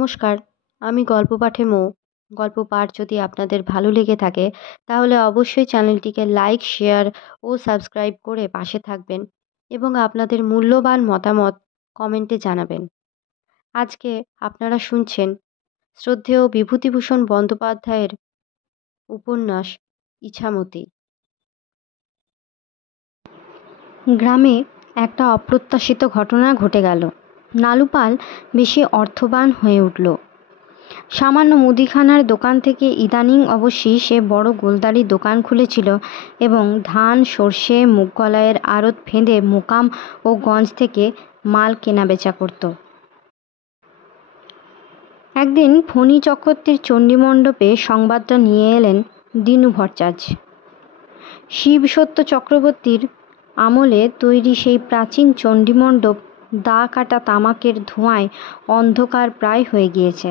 নমস্কার, আমি গল্প পাঠে মৌ। গল্প পাঠ যদি আপনাদের ভালো লেগে থাকে তাহলে অবশ্যই চ্যানেলটিকে লাইক, শেয়ার ও সাবস্ক্রাইব করে পাশে থাকবেন এবং আপনাদের মূল্যবান মতামত কমেন্টে জানাবেন। আজকে আপনারা শুনছেন শ্রদ্ধেয় বিভূতিভূষণ বন্দ্যোপাধ্যায়ের উপন্যাস ইছামতী। গ্রামে একটা অপ্রত্যাশিত ঘটনা ঘটে গেল। নালু পাল বেশি অর্থবান হয়ে উঠল। সামান্য মুদিখানার দোকান থেকে ইদানিং অবশ্যই সে বড় গোলদারি দোকান খুলেছিল এবং ধান, সর্ষে, মুগকলাইয়ের আড়ত ফেঁদে মোকাম ও গঞ্জ থেকে মাল কেনাবেচা করত। একদিন ফণী চক্রবর্তীর চণ্ডীমণ্ডপে সংবাদটা নিয়ে এলেন দীনু ভট্টাচার্য। শিবসত্য চক্রবর্তীর আমলে তৈরি সেই প্রাচীন চণ্ডীমণ্ডপ দা কাটা তামাকের ধোঁয়ায় অন্ধকার প্রায় হয়ে গিয়েছে।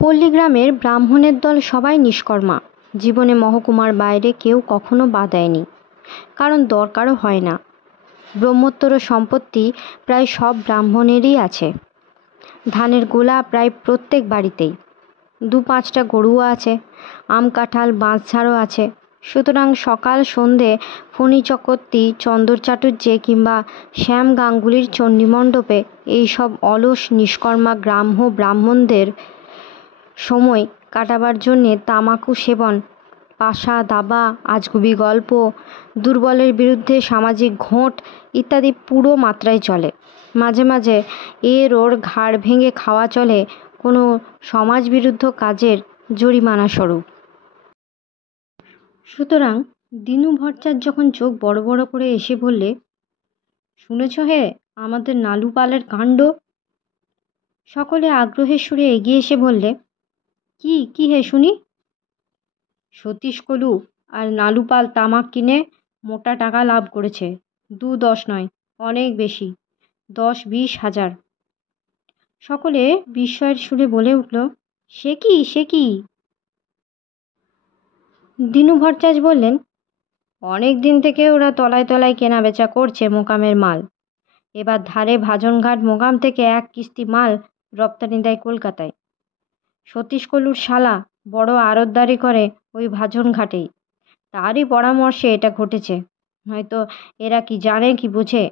পল্লীগ্রামের ব্রাহ্মণের দল সবাই নিষ্কর্মা। জীবনে মহকুমার বাইরে কেউ কখনো পা দেয়নি, কারণ দরকারও হয় না। ব্রহ্মোত্তর সম্পত্তি প্রায় সব ব্রাহ্মণেরই আছে। ধানের গোলা প্রায় প্রত্যেক বাড়িতেই। 2-5টা গরুও আছে, আম কাঁঠাল বাঁশঝাড়ও আছে। সুতরাং সকাল সন্ধে ফণী চক্রবর্তী, চন্দর চাটুর্যে কিংবা শ্যাম গাঙ্গুলির চণ্ডীমণ্ডপে এইসব অলস নিষ্কর্মা গ্রাম্য ব্রাহ্মণদের সময় কাটাবার জন্যে তামাকু সেবন, পাশা দাবা, আজগুবি গল্প, দুর্বলের বিরুদ্ধে সামাজিক ঘোঁট ইত্যাদি পুরো মাত্রায় চলে। মাঝে মাঝে এর ওর ঘাড় ভেঙে খাওয়া চলে কোনো সমাজবিরুদ্ধ কাজের জরিমানা স্বরূপ। সুতরাং দীনু ভট্টাচার্য যখন চোখ বড় বড় করে এসে বললে, শুনেছ হে আমাদের নালু পালের কাণ্ড? সকলে আগ্রহের সুরে এগিয়ে এসে বললে, কি কি হে শুনি? সতীশ কলু আর নালু পাল তামাক কিনে মোটা টাকা লাভ করেছে। 2-10 নয়, অনেক বেশি, 10-20 হাজার। সকলে বিস্ময়ের সুরে বলে উঠল, সে কি সে কি? দীনু ভট্টাচার্য বললেন, অনেক দিন থেকে ওরা তলায় তলায় কেনা বেচা করছে মোকামের মাল। এবার ধারে ভাজনঘাট মোকাম থেকে এক কিস্তি মাল রপ্তানি দেয় কলকাতায়। সতীশ কলুর শালা বড় আড়তদারি করে ওই ভাজনঘাটেই, তারই পরামর্শে এটা ঘটেছে। হয়তো এরা কি জানে কি বুঝে,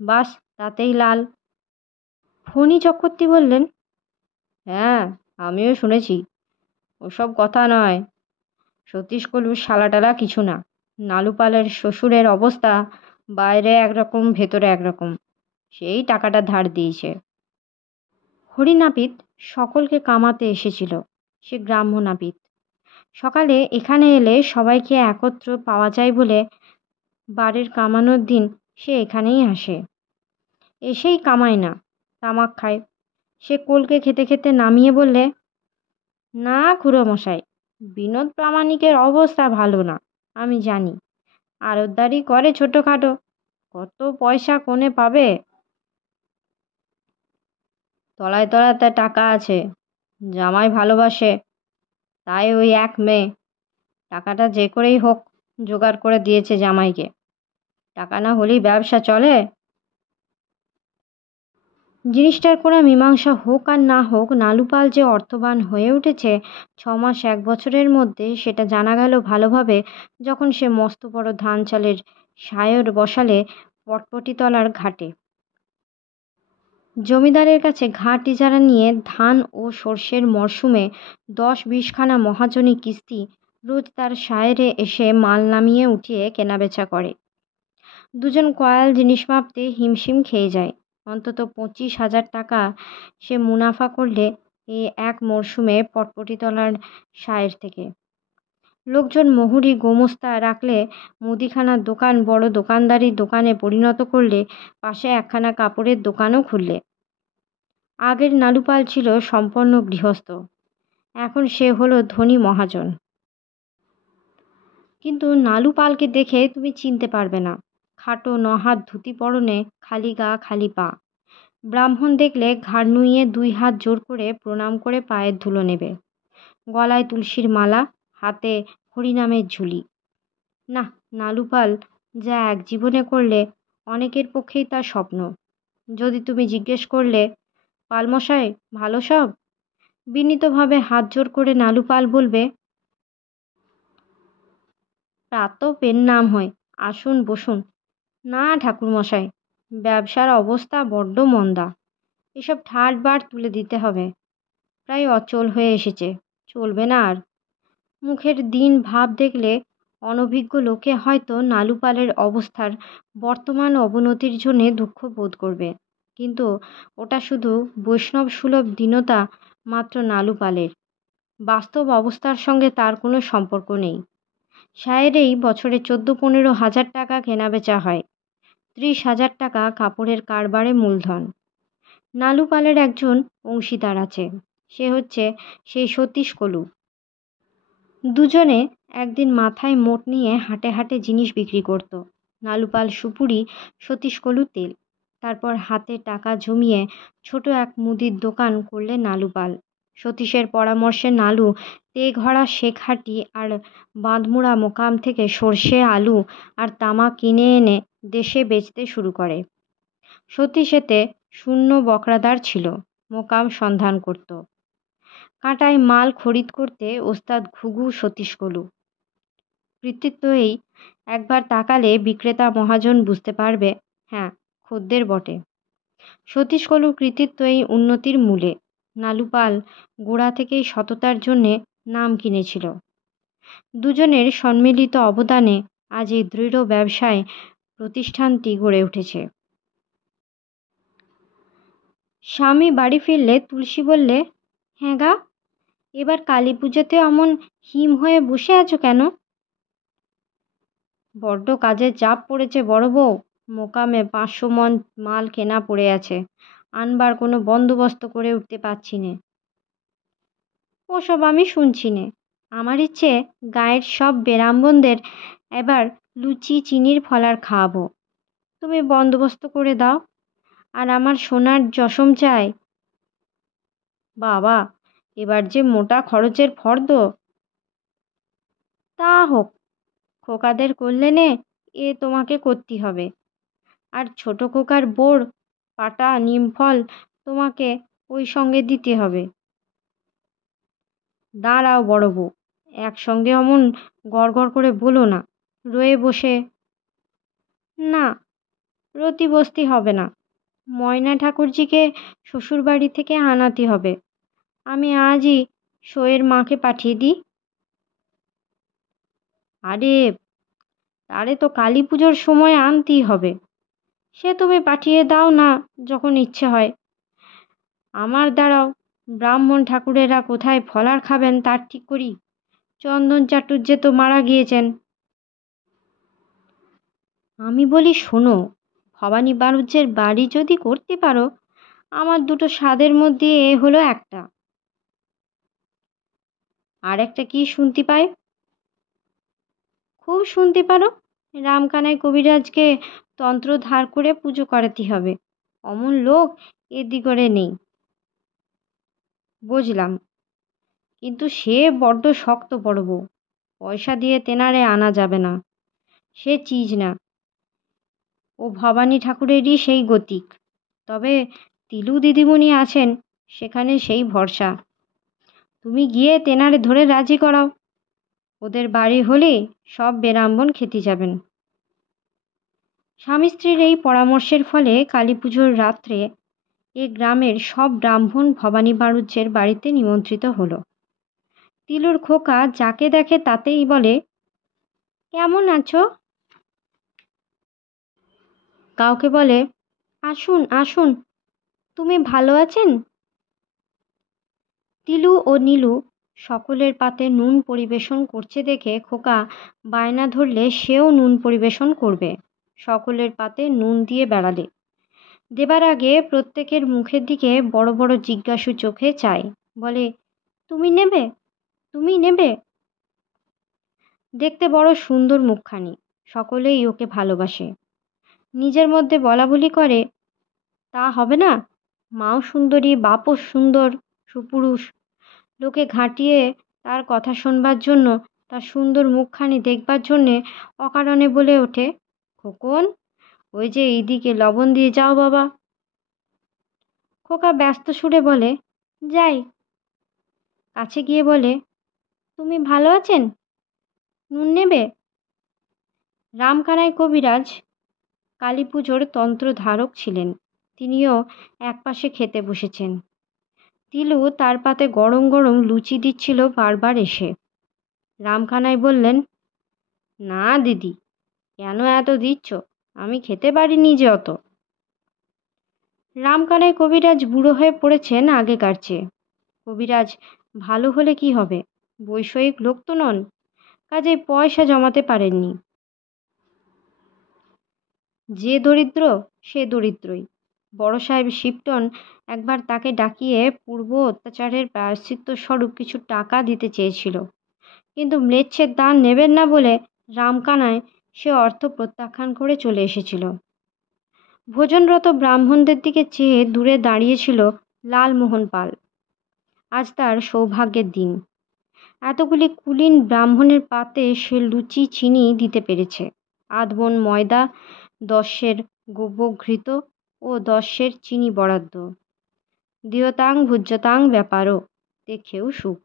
বাস তাতেই লাল। ফণী চক্রবর্তী বললেন, হ্যাঁ, আমিও শুনেছি। ওসব কথা নয়, সতীশ কলুর শালাটালা কিছু না। নালু পালের শ্বশুরের অবস্থা বাইরে একরকম ভেতরে একরকম, সেই টাকাটা ধার দিয়েছে। হরিনাপিত সকলকে কামাতে এসেছিল। সে গ্রাম্য নাপিত। সকালে এখানে এলে সবাইকে একত্র পাওয়া যায় বলে বাড়ির কামানোর দিন সে এখানেই আসে। এসেই কামায় না, তামাক খায়। সে কোলকে খেতে খেতে নামিয়ে বললে, না খুড়োমশাই, বিনোদ প্রামাণিকের অবস্থা ভালো না, আমি জানি। আড়তদারি করে ছোটোখাটো, কত পয়সা কোনে পাবে? তলায় তলায় তার টাকা আছে, জামাই ভালোবাসে, তাই ওই এক মেয়ে টাকাটা যে করেই হোক জোগাড় করে দিয়েছে জামাইকে। টাকা না হলেই ব্যবসা চলে? জিনিসটার কোনো মীমাংসা হোক আর না হোক, নালু পাল যে অর্থবান হয়ে উঠেছে 6 মাস 1 বছরের মধ্যে, সেটা জানা গেল ভালোভাবে যখন সে মস্ত বড় ধান চালের সায়র বসালে পটপটিতলার ঘাটে। জমিদারের কাছে ঘাট ইজারা নিয়ে ধান ও সর্ষের মরশুমে 10-20 খানা মহাজনী কিস্তি রোজ তার সায়রে এসে মাল নামিয়ে উঠিয়ে কেনাবেচা করে। দুজন কয়াল জিনিস মাপতে হিমশিম খেয়ে যায়। অন্তত 25,000 টাকা সে মুনাফা করলে এই এক মরশুমে পটপটিতলার সায়ের থেকে। লোকজন মোহরি গোমস্তা রাখলে, মুদিখানার দোকান বড় দোকানদারির দোকানে পরিণত করলে, পাশে একখানা কাপড়ের দোকানও খুললে। আগের নালু পাল ছিল সম্পন্ন গৃহস্থ, এখন সে হলো ধনী মহাজন। কিন্তু নালু পালকে দেখে তুমি চিনতে পারবে না। খাটো 9 হাত ধুতি পরনে, খালি গা খালি পা। ব্রাহ্মণ দেখলে ঘাড় নুইয়ে 2 হাত জোর করে প্রণাম করে পায়ের ধুলো নেবে। গলায় তুলসীর মালা, হাতে হরিনামের ঝুলি। না, নালু পাল যা এক জীবনে করলে অনেকের পক্ষেই তার স্বপ্ন। যদি তুমি জিজ্ঞেস করলে পালমশাই ভালো সব? বিনীতভাবে হাত জোড় করে নালু পাল বলবে, প্রাতপের নাম হয়, আসুন বসুন। না ঠাকুরমশাই, ব্যবসার অবস্থা বড্ড মন্দা, এসব ঠাট বার তুলে দিতে হবে, প্রায় অচল হয়ে এসেছে, চলবে না আর। মুখের দিন ভাব দেখলে অনভিজ্ঞ লোকে হয়তো নালু পালের অবস্থার বর্তমান অবনতির জন্যে দুঃখ বোধ করবে, কিন্তু ওটা শুধু বৈষ্ণব সুলভ দীনতা মাত্র নালু পালের। বাস্তব অবস্থার সঙ্গে তার কোনো সম্পর্ক নেই। শায়েরেই বছরে 14-15 হাজার টাকা কেনাবেচা হয়, 30,000 টাকা কাপড়ের কারবারে মূলধন। নালু পালের একজন অংশীদার আছে, সে হচ্ছে সেই সতীশ কলু। দুজনে একদিন মাথায় মোট নিয়ে হাটে হাটে জিনিস বিক্রি করত। নালু পাল সুপুরি, সতীশ কলু তেল। তারপর হাতে টাকা জমিয়ে ছোট এক মুদির দোকান করলে নালু পাল। সতীশের পরামর্শে নালু তেঘরা শেখহাটি আর বাঁধমুড়া মোকাম থেকে সর্ষে, আলু আর তামাক কিনে এনে দেশে বেচতে শুরু করে। সতীশ এতে শূন্য বকরাদার ছিল, মোকাম সন্ধান করত। কাঁটায় মাল খরিদ করতে ওস্তাদ ঘুঘু সতীশ কলু। কৃতিত্বই একবার তাকালে বিক্রেতা মহাজন বুঝতে পারবে, হ্যাঁ খদ্দের বটে। সতীশ কলুর কৃতিত্বই উন্নতির মূলে। নালু পাল গোড়া থেকেই সততার জন্যে নাম কিনেছিল। দুজনের সম্মিলিত অবদানে আজ এই দৃঢ় ব্যবসায় প্রতিষ্ঠানটি গড়ে উঠেছে। স্বামী বাড়ি ফিরলে তুলসী বললে, হ্যাঁ গা, এবার কালী পুজোতে অমন হিম হয়ে বসে আছো কেন? বড্ড কাজের চাপ পড়েছে বড় বউ, মোকামে 500 মণ মাল কেনা পড়ে আছে, আনবার কোনো বন্দোবস্ত করে উঠতে পারছি নে। ওসব আমি শুনছি নে, আমার ইচ্ছে গায়ের সব বেরাম্বনদের এবার লুচি চিনির ফলার খাওয়াবো, তুমি বন্দোবস্ত করে দাও। আর আমার সোনার যশম চাই। বাবা, এবার যে মোটা খরচের ফর্দ। তা হোক, খোকাদের করলে নে, এ তোমাকে করতে হবে। আর ছোট খোকার বোড়, পাটা, নিমফল তোমাকে ওই সঙ্গে দিতে হবে। দাঁড়াও বড় বউ, একসঙ্গে অমন গড়গড় করে বলো না, রয়ে বসে। না, রতি বসতি হবে না, ময়না ঠাকুরজিকে শ্বশুরবাড়ি থেকে আনাতে হবে। আমি আজই সইয়ের মাকে পাঠিয়ে দিই। আরে, তারে তো কালী পুজোর সময় আনতেই হবে, সে তুমি পাঠিয়ে দাও না যখন ইচ্ছে হয়। আমার দাঁড়াও, ব্রাহ্মণ ঠাকুরেরা কোথায় ফলার খাবেন তার ঠিক করি। চন্দন চাটুর্যে তো মারা গিয়েছেন। আমি বলি শোনো, ভবানী বাড়ুজ্যের বাড়ি যদি করতে পারো, আমার দুটো স্বাদের মধ্যে এ হলো একটা। আর একটা কি শুনতে পাই? খুব শুনতে পারো, রামকানাই কবিরাজকে তন্ত্র ধার করে পুজো করাতে হবে, অমন লোক এদিগরে নেই। বুঝলাম, কিন্তু সে বড্ড শক্ত বড় বউ, পয়সা দিয়ে তেনারে আনা যাবে না, সে চিজ না। ও ভবানী ঠাকুরেরই সেই গতিক। তবে তিলু দিদিমণি আছেন, সেখানে সেই ভরসা। তুমি গিয়ে তেনারে ধরে রাজি করাও, ওদের বাড়ি হলে সব বেরাম্বন খেতে যাবেন। স্বামী স্ত্রীর এই পরামর্শের ফলে কালী পুজোর রাত্রে এ গ্রামের সব ব্রাহ্মণ ভবানী বাড়ুজ্যের বাড়িতে নিমন্ত্রিত হলো। তিলুর খোকা যাকে দেখে তাতেই বলে, কেমন আছো? কাউকে বলে, আসুন আসুন, তুমি ভালো আছেন? তিলু ও নীলু সকলের পাতে নুন পরিবেশন করছে দেখে খোকা বায়না ধরলে সেও নুন পরিবেশন করবে। সকলের পাতে নুন দিয়ে বেড়ালে দেবার আগে প্রত্যেকের মুখের দিকে বড় বড় জিজ্ঞাসু চোখে চায়, বলে, তুমি নেবে? তুমি নেবে? দেখতে বড় সুন্দর মুখখানি, সকলেই ওকে ভালোবাসে। নিজের মধ্যে বলাবলি করে, তা হবে না, মাও সুন্দরী, বাপও সুন্দর, সুপুরুষ। লোকে ঘাঁটিয়ে তার কথা শোনবার জন্য, তার সুন্দর মুখখানি দেখবার জন্যে অকারণে বলে ওঠে, খোকন, ওই যে এইদিকে লবণ দিয়ে যাও বাবা। খোকা ব্যস্ত সুরে বলে, যাই। কাছে গিয়ে বলে, তুমি ভালো আছেন? নুন নেবে? রামকানাই কবিরাজ কালী পুজোর তন্ত্রধারক ছিলেন। তিনিও একপাশে খেতে বসেছেন। তিলু তার পাতে গরম গরম লুচি দিচ্ছিল বারবার এসে। রামকানাই বললেন, না দিদি, কেন এত দিচ্ছ? আমি খেতে পারিনি যে অত। রামকানাই কবিরাজ বুড়ো হয়ে পড়েছেন আগেকার চেয়ে। কবিরাজ ভালো হলে কি হবে, বৈষয়িক লোক তো নন, কাজেই পয়সা জমাতে পারেননি। যে দরিদ্র সে দরিদ্রই। বড় সাহেব শিবটন একবার তাকে ডাকিয়ে পূর্ব অত্যাচারের প্রায়শ্চিত্ত স্বরূপ কিছু টাকা দিতে চেয়েছিল, কিন্তু ম্লেচ্ছের দান নেবেন না বলে রামকানায় সে অর্থ প্রত্যাখ্যান করে চলে এসেছিল। ভোজনরত ব্রাহ্মণদের দিকে চেয়ে দূরে দাঁড়িয়েছিল লালমোহন পাল। আজ তার সৌভাগ্যের দিন। এতগুলি কুলীন ব্রাহ্মণের পাতে সে লুচি চিনি দিতে পেরেছে। আধমন ময়দা, 10 গোবঘৃত ও 10 চিনি বরাদ্দ। দিয়তাং ভুজ্যতাং ব্যাপারও, দেখেও সুখ।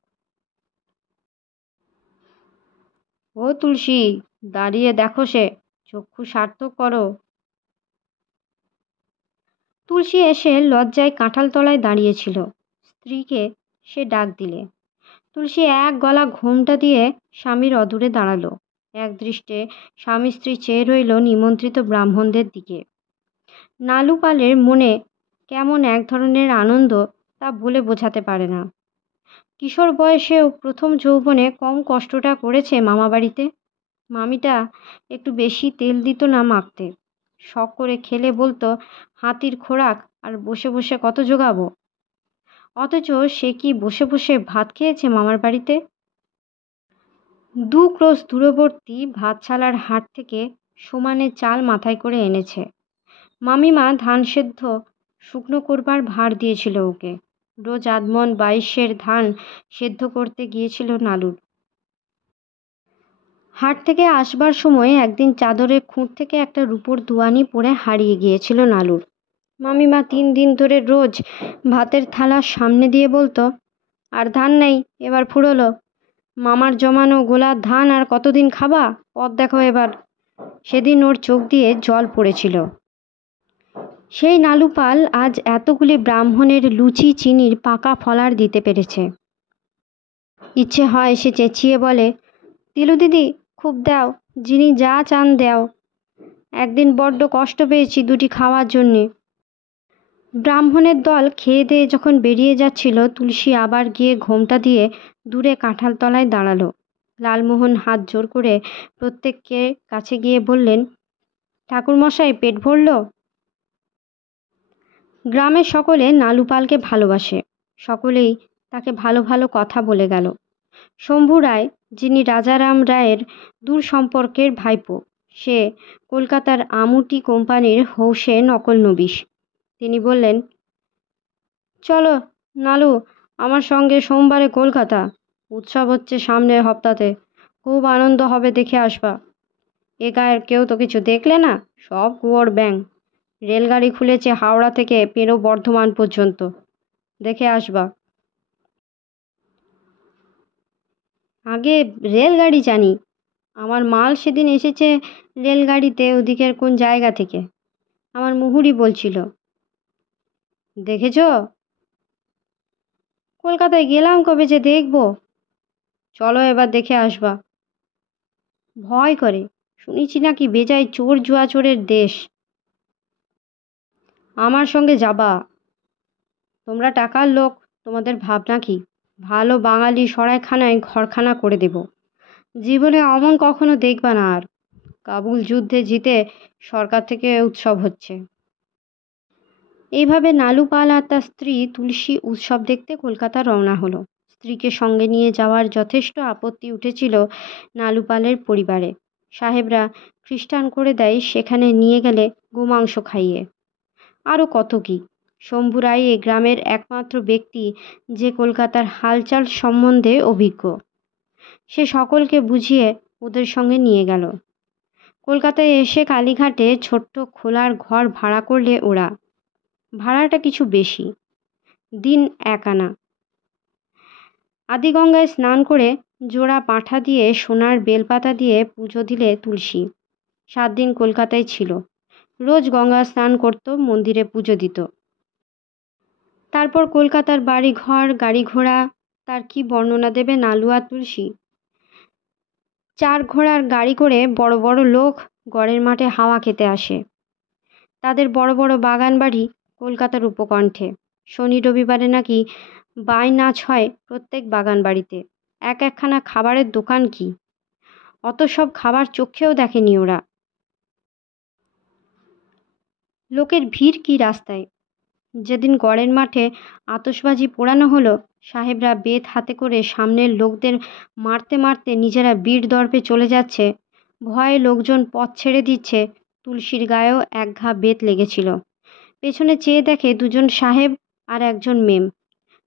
ও তুলসী, দাঁড়িয়ে দেখো, সে চক্ষু সার্থক করো। তুলসী এসে লজ্জায় কাঁঠাল তলায় দাঁড়িয়েছিল। স্ত্রীকে সে ডাক দিলে। তুলসী এক গলা ঘোমটা দিয়ে স্বামীর অদূরে দাঁড়ালো। একদৃষ্টে স্বামী স্ত্রী চেয়ে রইল নিমন্ত্রিত ব্রাহ্মণদের দিকে। নালু পালের মনে কেমন এক ধরনের আনন্দ তা বলে বোঝাতে পারে না। কিশোর বয়সেও প্রথম যৌবনে কম কষ্টটা করেছে মামাবাড়িতে। মামিটা একটু বেশি তেল দিত না মাখতে, শখ করে খেলে বলতো হাতির খোরাক আর বসে বসে কত জোগাবো। অথচ সে কি বসে বসে ভাত খেয়েছে মামার বাড়িতে? 2 ক্রোশ দূরবর্তী ভাতশালার হাট থেকে সমানে চাল মাথায় করে এনেছে। মামিমা ধান সেদ্ধ শুকনো করবার ভার দিয়েছিল ওকে। রোজ আধমন 22 ধান সেদ্ধ করতে গিয়েছিল নালুর। হাট থেকে আসবার সময় একদিন চাদরের খুঁট থেকে একটা রূপোর দুয়ানি পরে হারিয়ে গিয়েছিল নালুর। মামিমা 3 দিন ধরে রোজ ভাতের থালা সামনে দিয়ে বলতো, আর ধান নেই, এবার ফুরোলো। মামার জমানো গোলার ধান আর কতদিন খাবা, পথ দেখো এবার। সেদিন ওর চোখ দিয়ে জল পড়েছিল। সেই নালু পাল আজ এতগুলি ব্রাহ্মণের লুচি চিনির পাকা ফলার দিতে পেরেছে। ইচ্ছে হয় সে চেঁচিয়ে বলে, তিলু দিদি, খুব দাও, যিনি যা চান দাও। একদিন বড্ড কষ্ট পেয়েছি দুটি খাওয়ার জন্যে। ব্রাহ্মণের দল খেয়ে দিয়ে যখন বেরিয়ে যাচ্ছিল, তুলসী আবার গিয়ে ঘোমটা দিয়ে দূরে কাঁঠাল তলায় দাঁড়ালো। লালমোহন হাত জোর করে প্রত্যেককে কাছে গিয়ে বললেন, ঠাকুরমশাই, পেট ভরল? গ্রামের সকলে নালু পালকে ভালোবাসে। সকলেই তাকে ভালো ভালো কথা বলে গেল। শম্ভু রায়, যিনি রাজারাম রায়ের দূর সম্পর্কের ভাইপো, সে কলকাতার আমুটি কোম্পানির হৌসে নকল নবিশ। তিনি বললেন, চলো নালু, আমার সঙ্গে সোমবারে কলকাতা। উৎসব হচ্ছে সামনের হপ্তাতে, খুব আনন্দ হবে, দেখে আসবা। এ গায়ের কেউ তো কিছু দেখলে না, সব কুয়োর ব্যাং। রেলগাড়ি খুলেছে হাওড়া থেকে পেরো বর্ধমান পর্যন্ত, দেখে আসবা। আগে রেলগাড়ি জানি, আমার মাল সেদিন এসেছে রেলগাড়িতে ওদিকের কোন জায়গা থেকে, আমার মুহুরি বলছিল। দেখেছ? কলকাতায় গেলাম কবে যে দেখব। চলো এবার দেখে আসবা। ভয় করে, শুনেছি নাকি বেজায় চোর জুয়াচোরের দেশ। আমার সঙ্গে যাবা। তোমরা টাকার লোক, তোমাদের ভাবনা কি? ভালো বাঙালি সরাইখানায় ঘরখানা করে দেব। জীবনে অমন কখনো দেখবা না আর। কাবুল যুদ্ধে জিতে সরকার থেকে উৎসব হচ্ছে। এইভাবে নালু পাল আর তার স্ত্রী তুলসী উৎসব দেখতে কলকাতা রওনা হলো। স্ত্রীকে সঙ্গে নিয়ে যাওয়ার যথেষ্ট আপত্তি উঠেছিল নালু পালের পরিবারে। সাহেবরা খ্রিস্টান করে দেয় সেখানে নিয়ে গেলে গোমাংস খাইয়ে। আরও কত কী। শম্ভু রায় এ গ্রামের একমাত্র ব্যক্তি যে কলকাতার হালচাল সম্বন্ধে অভিজ্ঞ। সে সকলকে বুঝিয়ে ওদের সঙ্গে নিয়ে গেল। কলকাতায় এসে কালীঘাটে ছোট্ট খোলার ঘর ভাড়া করলে ওরা। ভাড়াটা কিছু বেশি, দিন 1 আনা। আদিগঙ্গায় স্নান করে জোড়া পাঁঠা দিয়ে সোনার বেলপাতা দিয়ে পুজো দিলে তুলসী। 7 দিন কলকাতায় ছিল। রোজ গঙ্গা স্নান করত, মন্দিরে পুজো দিত। তারপর কলকাতার বাড়ি ঘর, গাড়ি ঘোড়া, তার কি বর্ণনা দেবে নালু আর তুলসী। 4 ঘোড়ার গাড়ি করে বড় বড় লোক গড়ের মাঠে হাওয়া খেতে আসে। তাদের বড় বড় বাগান বাড়ি কলকাতার উপকণ্ঠে। শনি রবিবারে নাকি বাই নাচ হয় প্রত্যেক বাগান বাড়িতে। একখানা খাবারের দোকান কি! অত সব খাবার চোখেও দেখেনি ওরা। লোকের ভিড় কি রাস্তায়! যেদিন গড়ের মাঠে আতশবাজি পোড়ানো হলো, সাহেবরা বেত হাতে করে সামনের লোকদের মারতে মারতে নিজেরা বীর দর্পে চলে যাচ্ছে। ভয়ে লোকজন পথ ছেড়ে দিচ্ছে। তুলসীর গায়েও 1 ঘা বেত লেগেছিল। পেছনে চেয়ে দেখে 2 সাহেব আর 1 মেম।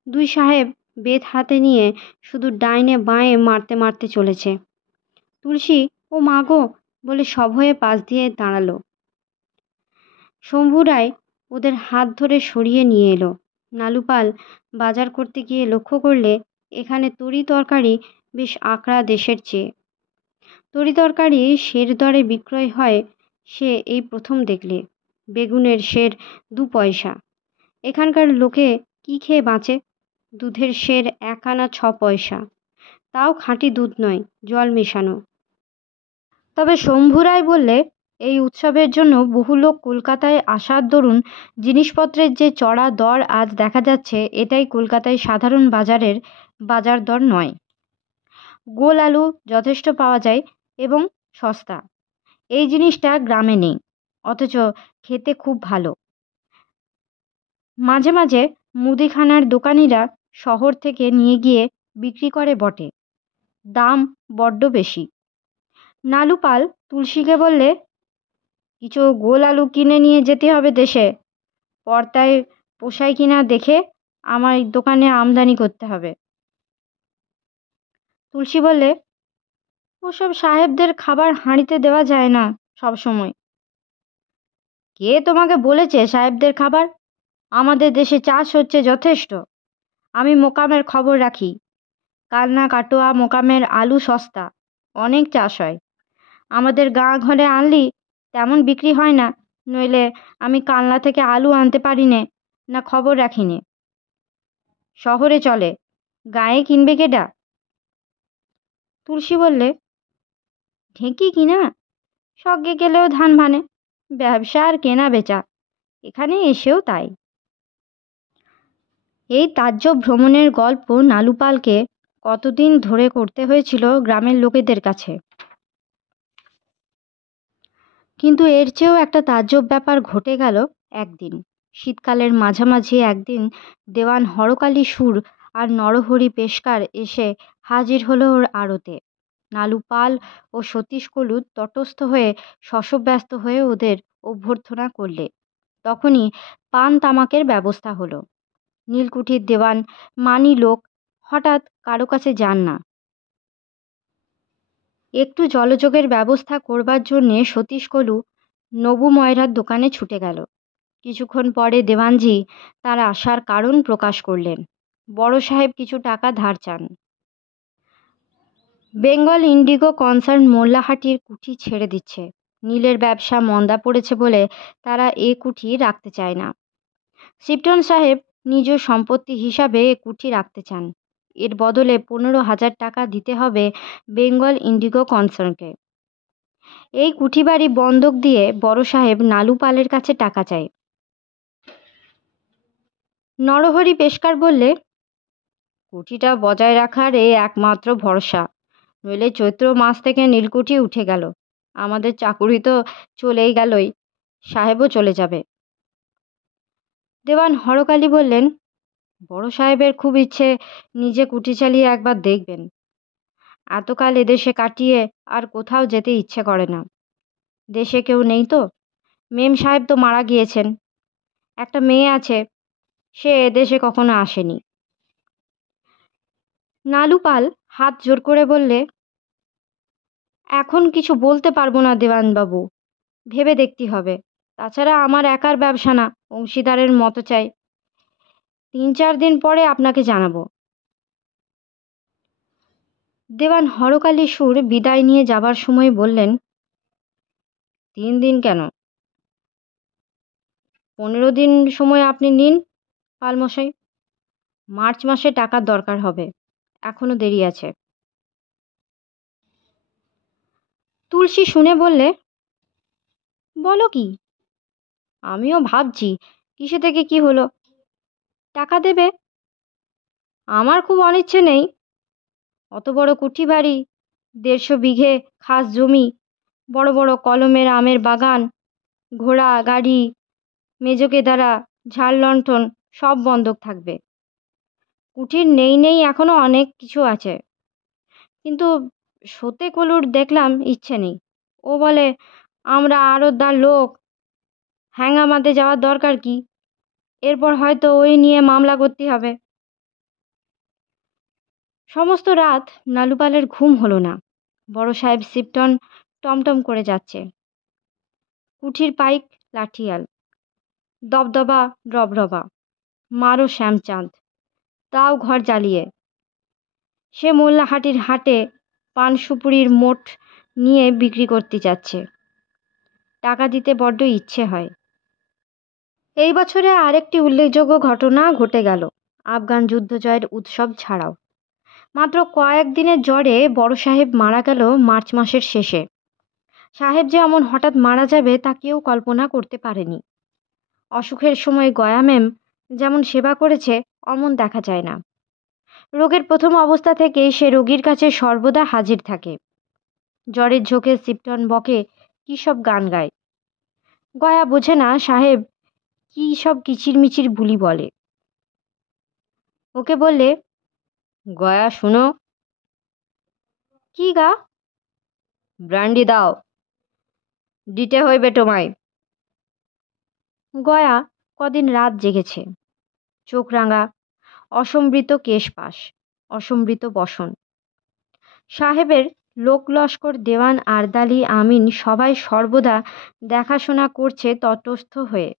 2 সাহেব বেত হাতে নিয়ে শুধু ডাইনে বাঁয়ে মারতে মারতে চলেছে। তুলসী ও মা গো বলে সভয়ে পাশ দিয়ে দাঁড়ালো। শম্ভু রায় ওদের হাত ধরে সরিয়ে নিয়ে এলো। নালুপাল বাজার করতে গিয়ে লক্ষ্য করলে এখানে তরি তরকারি বেশ আকড়া দেশের চেয়ে। তরি তরকারি সের দরে বিক্রয় হয় সে এই প্রথম দেখলে। বেগুনের সের 2 পয়সা। এখানকার লোকে কি খেয়ে বাঁচে? দুধের সের 1 আনা 6 পয়সা। তাও খাঁটি দুধ নয়, জল মেশানো। তবে শম্ভু রায় বললে এই উৎসবের জন্য বহু লোক কলকাতায় আসার দরুন জিনিসপত্রের যে চড়া দর আজ দেখা যাচ্ছে, এটাই কলকাতায় সাধারণ বাজারের বাজার দর নয়। গোল আলু যথেষ্ট পাওয়া যায় এবং সস্তা। এই জিনিসটা গ্রামে নেই, অথচ খেতে খুব ভালো। মাঝে মাঝে মুদিখানার দোকানিরা শহর থেকে নিয়ে গিয়ে বিক্রি করে বটে, দাম বড্ড বেশি। নালুপাল তুলসীকে বললে, কিছু গোল আলু কিনে নিয়ে যেতে হবে দেশে। পর্তায় পোষায় কিনা দেখে আমার দোকানে আমদানি করতে হবে। তুলসী বললে, ওসব সাহেবদের খাবার হাঁড়িতে দেওয়া যায় না সব সময়। কে তোমাকে বলেছে সাহেবদের খাবার? আমাদের দেশে চাষ হচ্ছে যথেষ্ট। আমি মোকামের খবর রাখি। কালনা কাটোয়া মোকামের আলু সস্তা, অনেক চাষ হয়। আমাদের গাঁ ঘরে আনলি তেমন বিক্রি হয় না, নইলে আমি কালনা থেকে আলু আনতে পারি না খবর রাখি নে। শহরে চলে, গায়ে কিনবে কেডা? তুলসী বললে, ঢেঁকি কিনা? সঙ্গে গেলেও ধান ভানে, ব্যবসা আর কেনা বেচা, এখানে এসেও তাই। এই তাজ্য ভ্রমণের গল্প নালুপালকে কতদিন ধরে করতে হয়েছিল গ্রামের লোকেদের কাছে। কিন্তু এর চেয়েও একটা তাজ্জব ব্যাপার ঘটে গেল একদিন। শীতকালের মাঝামাঝি একদিন দেওয়ান হরকালী সুর আর নরহরি পেশকার এসে হাজির হলো ওর আড়তে। নালুপাল ও সতীশ কলু তটস্থ হয়ে শশব্যস্ত হয়ে ওদের অভ্যর্থনা করলে। তখনই পান তামাকের ব্যবস্থা হলো। নীলকুঠির দেওয়ান মানি লোক, হঠাৎ কারো কাছে যান না। একটু জলযোগের ব্যবস্থা করবার জন্যে সতীশ কলু নবু ময়রার দোকানে ছুটে গেল। কিছুক্ষণ পরে দেওয়ানজি তার আসার কারণ প্রকাশ করলেন। বড় সাহেব কিছু টাকা ধার চান। বেঙ্গল ইন্ডিগো কনসার্ন মোল্লাহাটির কুঠি ছেড়ে দিচ্ছে। নীলের ব্যবসা মন্দা পড়েছে বলে তারা এ কুঠি রাখতে চায় না। শিপটন সাহেব নিজ সম্পত্তি হিসাবে এ কুঠি রাখতে চান। এর বদলে 15,000 টাকা দিতে হবে বেঙ্গল ইন্ডিগো কনসার্নকে। এই কুঠি বাড়ি বন্ধক দিয়ে বড় সাহেব নালুপালের কাছে টাকা চায়। নরহরি পেশকার বললে, কুঠিটা বজায় রাখার এই একমাত্র ভরসা, নইলে চৈত্র মাস থেকে নীলকুঠি উঠে গেল। আমাদের চাকুরি তো চলেই গেলই, সাহেবও চলে যাবে। দেওয়ান হরকালী বললেন, বড় সাহেবের খুব ইচ্ছে নিজে কুঠি চালিয়ে একবার দেখবেন। এতকাল এদেশে কাটিয়ে আর কোথাও যেতে ইচ্ছে করে না। দেশে কেউ নেই তো, মেম সাহেব তো মারা গিয়েছেন। একটা মেয়ে আছে, সে এদেশে কখনো আসেনি। নালুপাল হাত জোর করে বললে, এখন কিছু বলতে পারবো না দেওয়ানবাবু, ভেবে দেখতে হবে। তাছাড়া আমার একার ব্যবসা না, অংশীদারের মতো চাই। 3-4 দিন পরে আপনাকে জানাবো। দেওয়ান হরকালী সুর বিদায় নিয়ে যাবার সময় বললেন, 3 দিন কেন, 15 দিন সময় আপনি নিন পালমশাই। মার্চ মাসে টাকার দরকার হবে, এখনো দেরি আছে। তুলসী শুনে বললে, বলো কি? আমিও ভাবছি কিসে থেকে কি হলো। টাকা দেবে? আমার খুব অনিচ্ছে নেই। অত বড় কুঠি বাড়ি, 150 বিঘে খাস জমি, বড় বড় কলমের আমের বাগান, ঘোড়া গাড়ি, মেজকেদারা, ঝাড় লণ্ঠন সব বন্ধক থাকবে। কুঠির নেই নেই এখনো অনেক কিছু আছে, কিন্তু সতে কলুর দেখলাম ইচ্ছে নেই। ও বলে আমরা আড়তদার লোক, হ্যাঙ্গামাতে যাওয়ার দরকার কি, এরপর হয়তো ওই নিয়ে মামলা করতে হবে। সমস্ত রাত নালুপালের ঘুম হলো না। বড় সাহেব শিপটন টমটম করে যাচ্ছে। কুঠির পাইক লাঠিয়াল, দবদবা রবরবা, মারো শ্যামচাঁদ, তাও ঘর জ্বালিয়ে। সে মোল্লাহাটির হাটে পান সুপুরির মোট নিয়ে বিক্রি করতে যাচ্ছে। টাকা দিতে বড্ড ইচ্ছে হয়। এই বছরে আরেকটি উল্লেখযোগ্য ঘটনা ঘটে গেল আফগান যুদ্ধ জয়ের উৎসব ছাড়াও। মাত্র কয়েকদিনের জ্বরে বড় সাহেব মারা গেল মার্চ মাসের শেষে। সাহেব যে এমন হঠাৎ মারা যাবে তা কেউ কল্পনা করতে পারেনি। অসুখের সময় গয়া ম্যাম যেমন সেবা করেছে অমন দেখা যায় না। রোগের প্রথম অবস্থা থেকে সে রোগীর কাছে সর্বদা হাজির থাকে। জ্বরের ঝোঁকে শিপটন বকে কী সব গান গায়। গয়া বোঝে না সাহেব কী সব কিচিরমিচির বুলি বলে। ওকে বললে, গয়া শুনো। কি গা? ব্র্যান্ডি দাও, দিতে হইবে তোমায়। গয়া কদিন রাত জেগেছে। চোখ রাঙা, অসম্বৃত কেশপাশ, অসম্বৃত বসন। সাহেবের লোক লস্কর দেওয়ান আরদালি আমিন সবাই সর্বদা দেখাশোনা করছে তটস্থ হয়ে।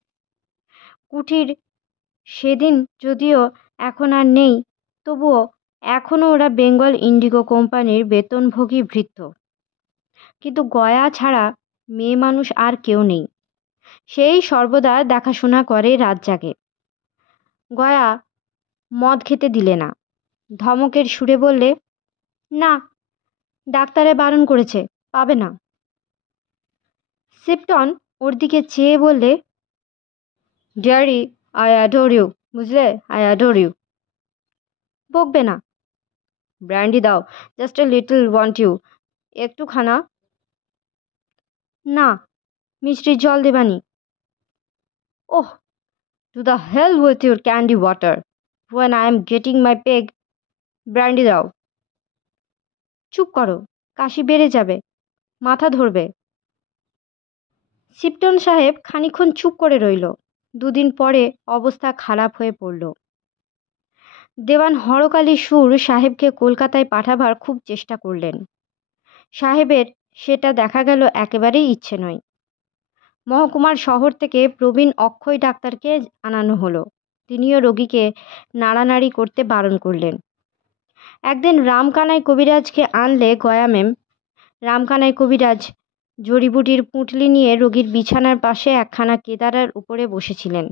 কুঠির সেদিন যদিও এখন আর নেই, তবুও এখনও ওরা বেঙ্গল ইন্ডিগো কোম্পানির বেতনভোগী ভৃত্য। কিন্তু গয়া ছাড়া মেয়ে মানুষ আর কেউ নেই। সেই সর্বদা দেখাশোনা করে রাত জাগে। গয়া মদ খেতে দিলে না, ধমকের সুরে বললে, না, ডাক্তারে বারণ করেছে, পাবে না। শিপটন ওর দিকে চেয়ে বললে, ডিয়ারি, আই অ্যাডোর ইউ, বুঝলে, আই অ্যাডোর ইউ। বকবে না। ব্র্যান্ডি দাও, just a little want you, একটুখানা। না, মিষ্টির জল দেবানি। Oh, to the hell with your candy water, when I am getting my peg. Brandy দাও। চুপ করো, কাশি বেড়ে যাবে, মাথা ধরবে। শিপটন সাহেব খানিকক্ষণ চুপ করে রইল। 2 দিন পরে অবস্থা খারাপ হয়ে পড়ল। দেওয়ান হরকালী সুর সাহেবকে কলকাতায় পাঠাবার খুব চেষ্টা করলেন। সাহেবের সেটা দেখা গেল একেবারেই ইচ্ছে নয়। মহকুমার শহর থেকে প্রবীণ অক্ষয় ডাক্তারকে আনানো হলো। তিনিও রোগীকে নাড়ানাড়ি করতে বারণ করলেন। একদিন রামকানাই কবিরাজকে আনলে গয়া ম্যাম। রামকানাই কবিরাজ জড়িবুটির পুঁটলি নিয়ে রোগীর বিছানার পাশে একখানা কেদারার উপরে বসেছিলেন।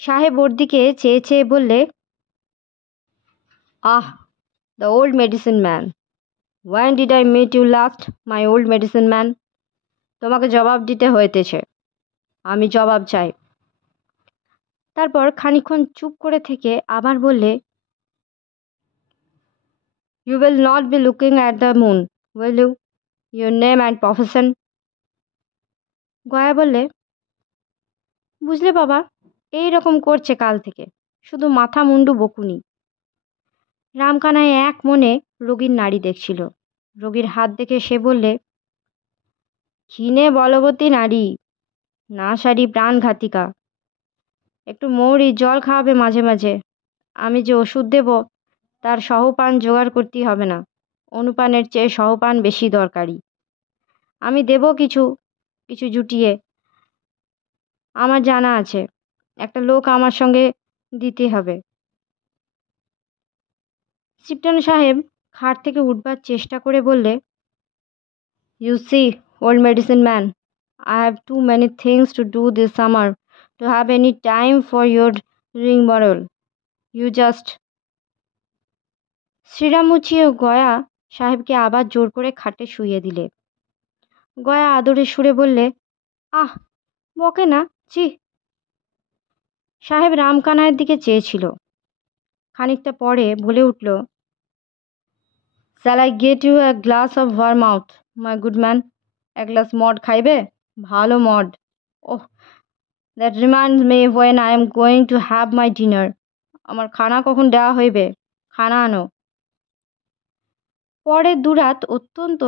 সাহেব ওর দিকে চেয়ে চেয়ে বললে, ah, the old medicine man, when did I meet you last, my old medicine man? তোমাকে জবাব দিতে হইতেছে, আমি জবাব চাই। তারপর খানিকক্ষণ চুপ করে থেকে আবার বললে, you will not be looking at the moon, will you? Your name and profession? Gaya বললে, বুঝলে বাবা, এই রকম করছে কাল থেকে, শুধু মাথা মুন্ডু বকুনি। রামকানাই এক মনে রোগীর নাড়ি দেখছিল। রোগীর হাত দেখে সে বললে, ক্ষীণে বলবতী নারী, না সারি প্রাণঘাতিকা। একটু মৌরি জল খাওয়াবে মাঝে মাঝে। আমি যে ওষুধ দেব তার সহপান জোগাড় করতেই হবে না, অনুপানের চেয়ে সহপান বেশি দরকারি। আমি দেব কিছু কিছু জুটিয়ে। আমার জানা আছে, একটা লোক আমার সঙ্গে দিতে হবে। শিবটন সাহেব খাট থেকে উঠবার চেষ্টা করে বললে, you see, old medicine man, I have too many things to do this summer to have any time for your rigmarole. You just... শ্রীরামুচি ও গয়া সাহেবকে আবার জোর করে খাটে শুইয়ে দিলে। গয়া আদরের সুরে বললে, আহ, বকে না, ছি। সাহেব রামকানাইয়ের দিকে চেয়েছিল। খানিকটা পরে বলে উঠল, Shall I get you a glass of vermouth, my good man? এক গ্লাস মদ খাইবে? ভালো মদ। ওহ, that reminds me when I am going to have my dinner. আমার খানা কখন দেওয়া হইবে? খানা আনো। পরের দুরাত অত্যন্ত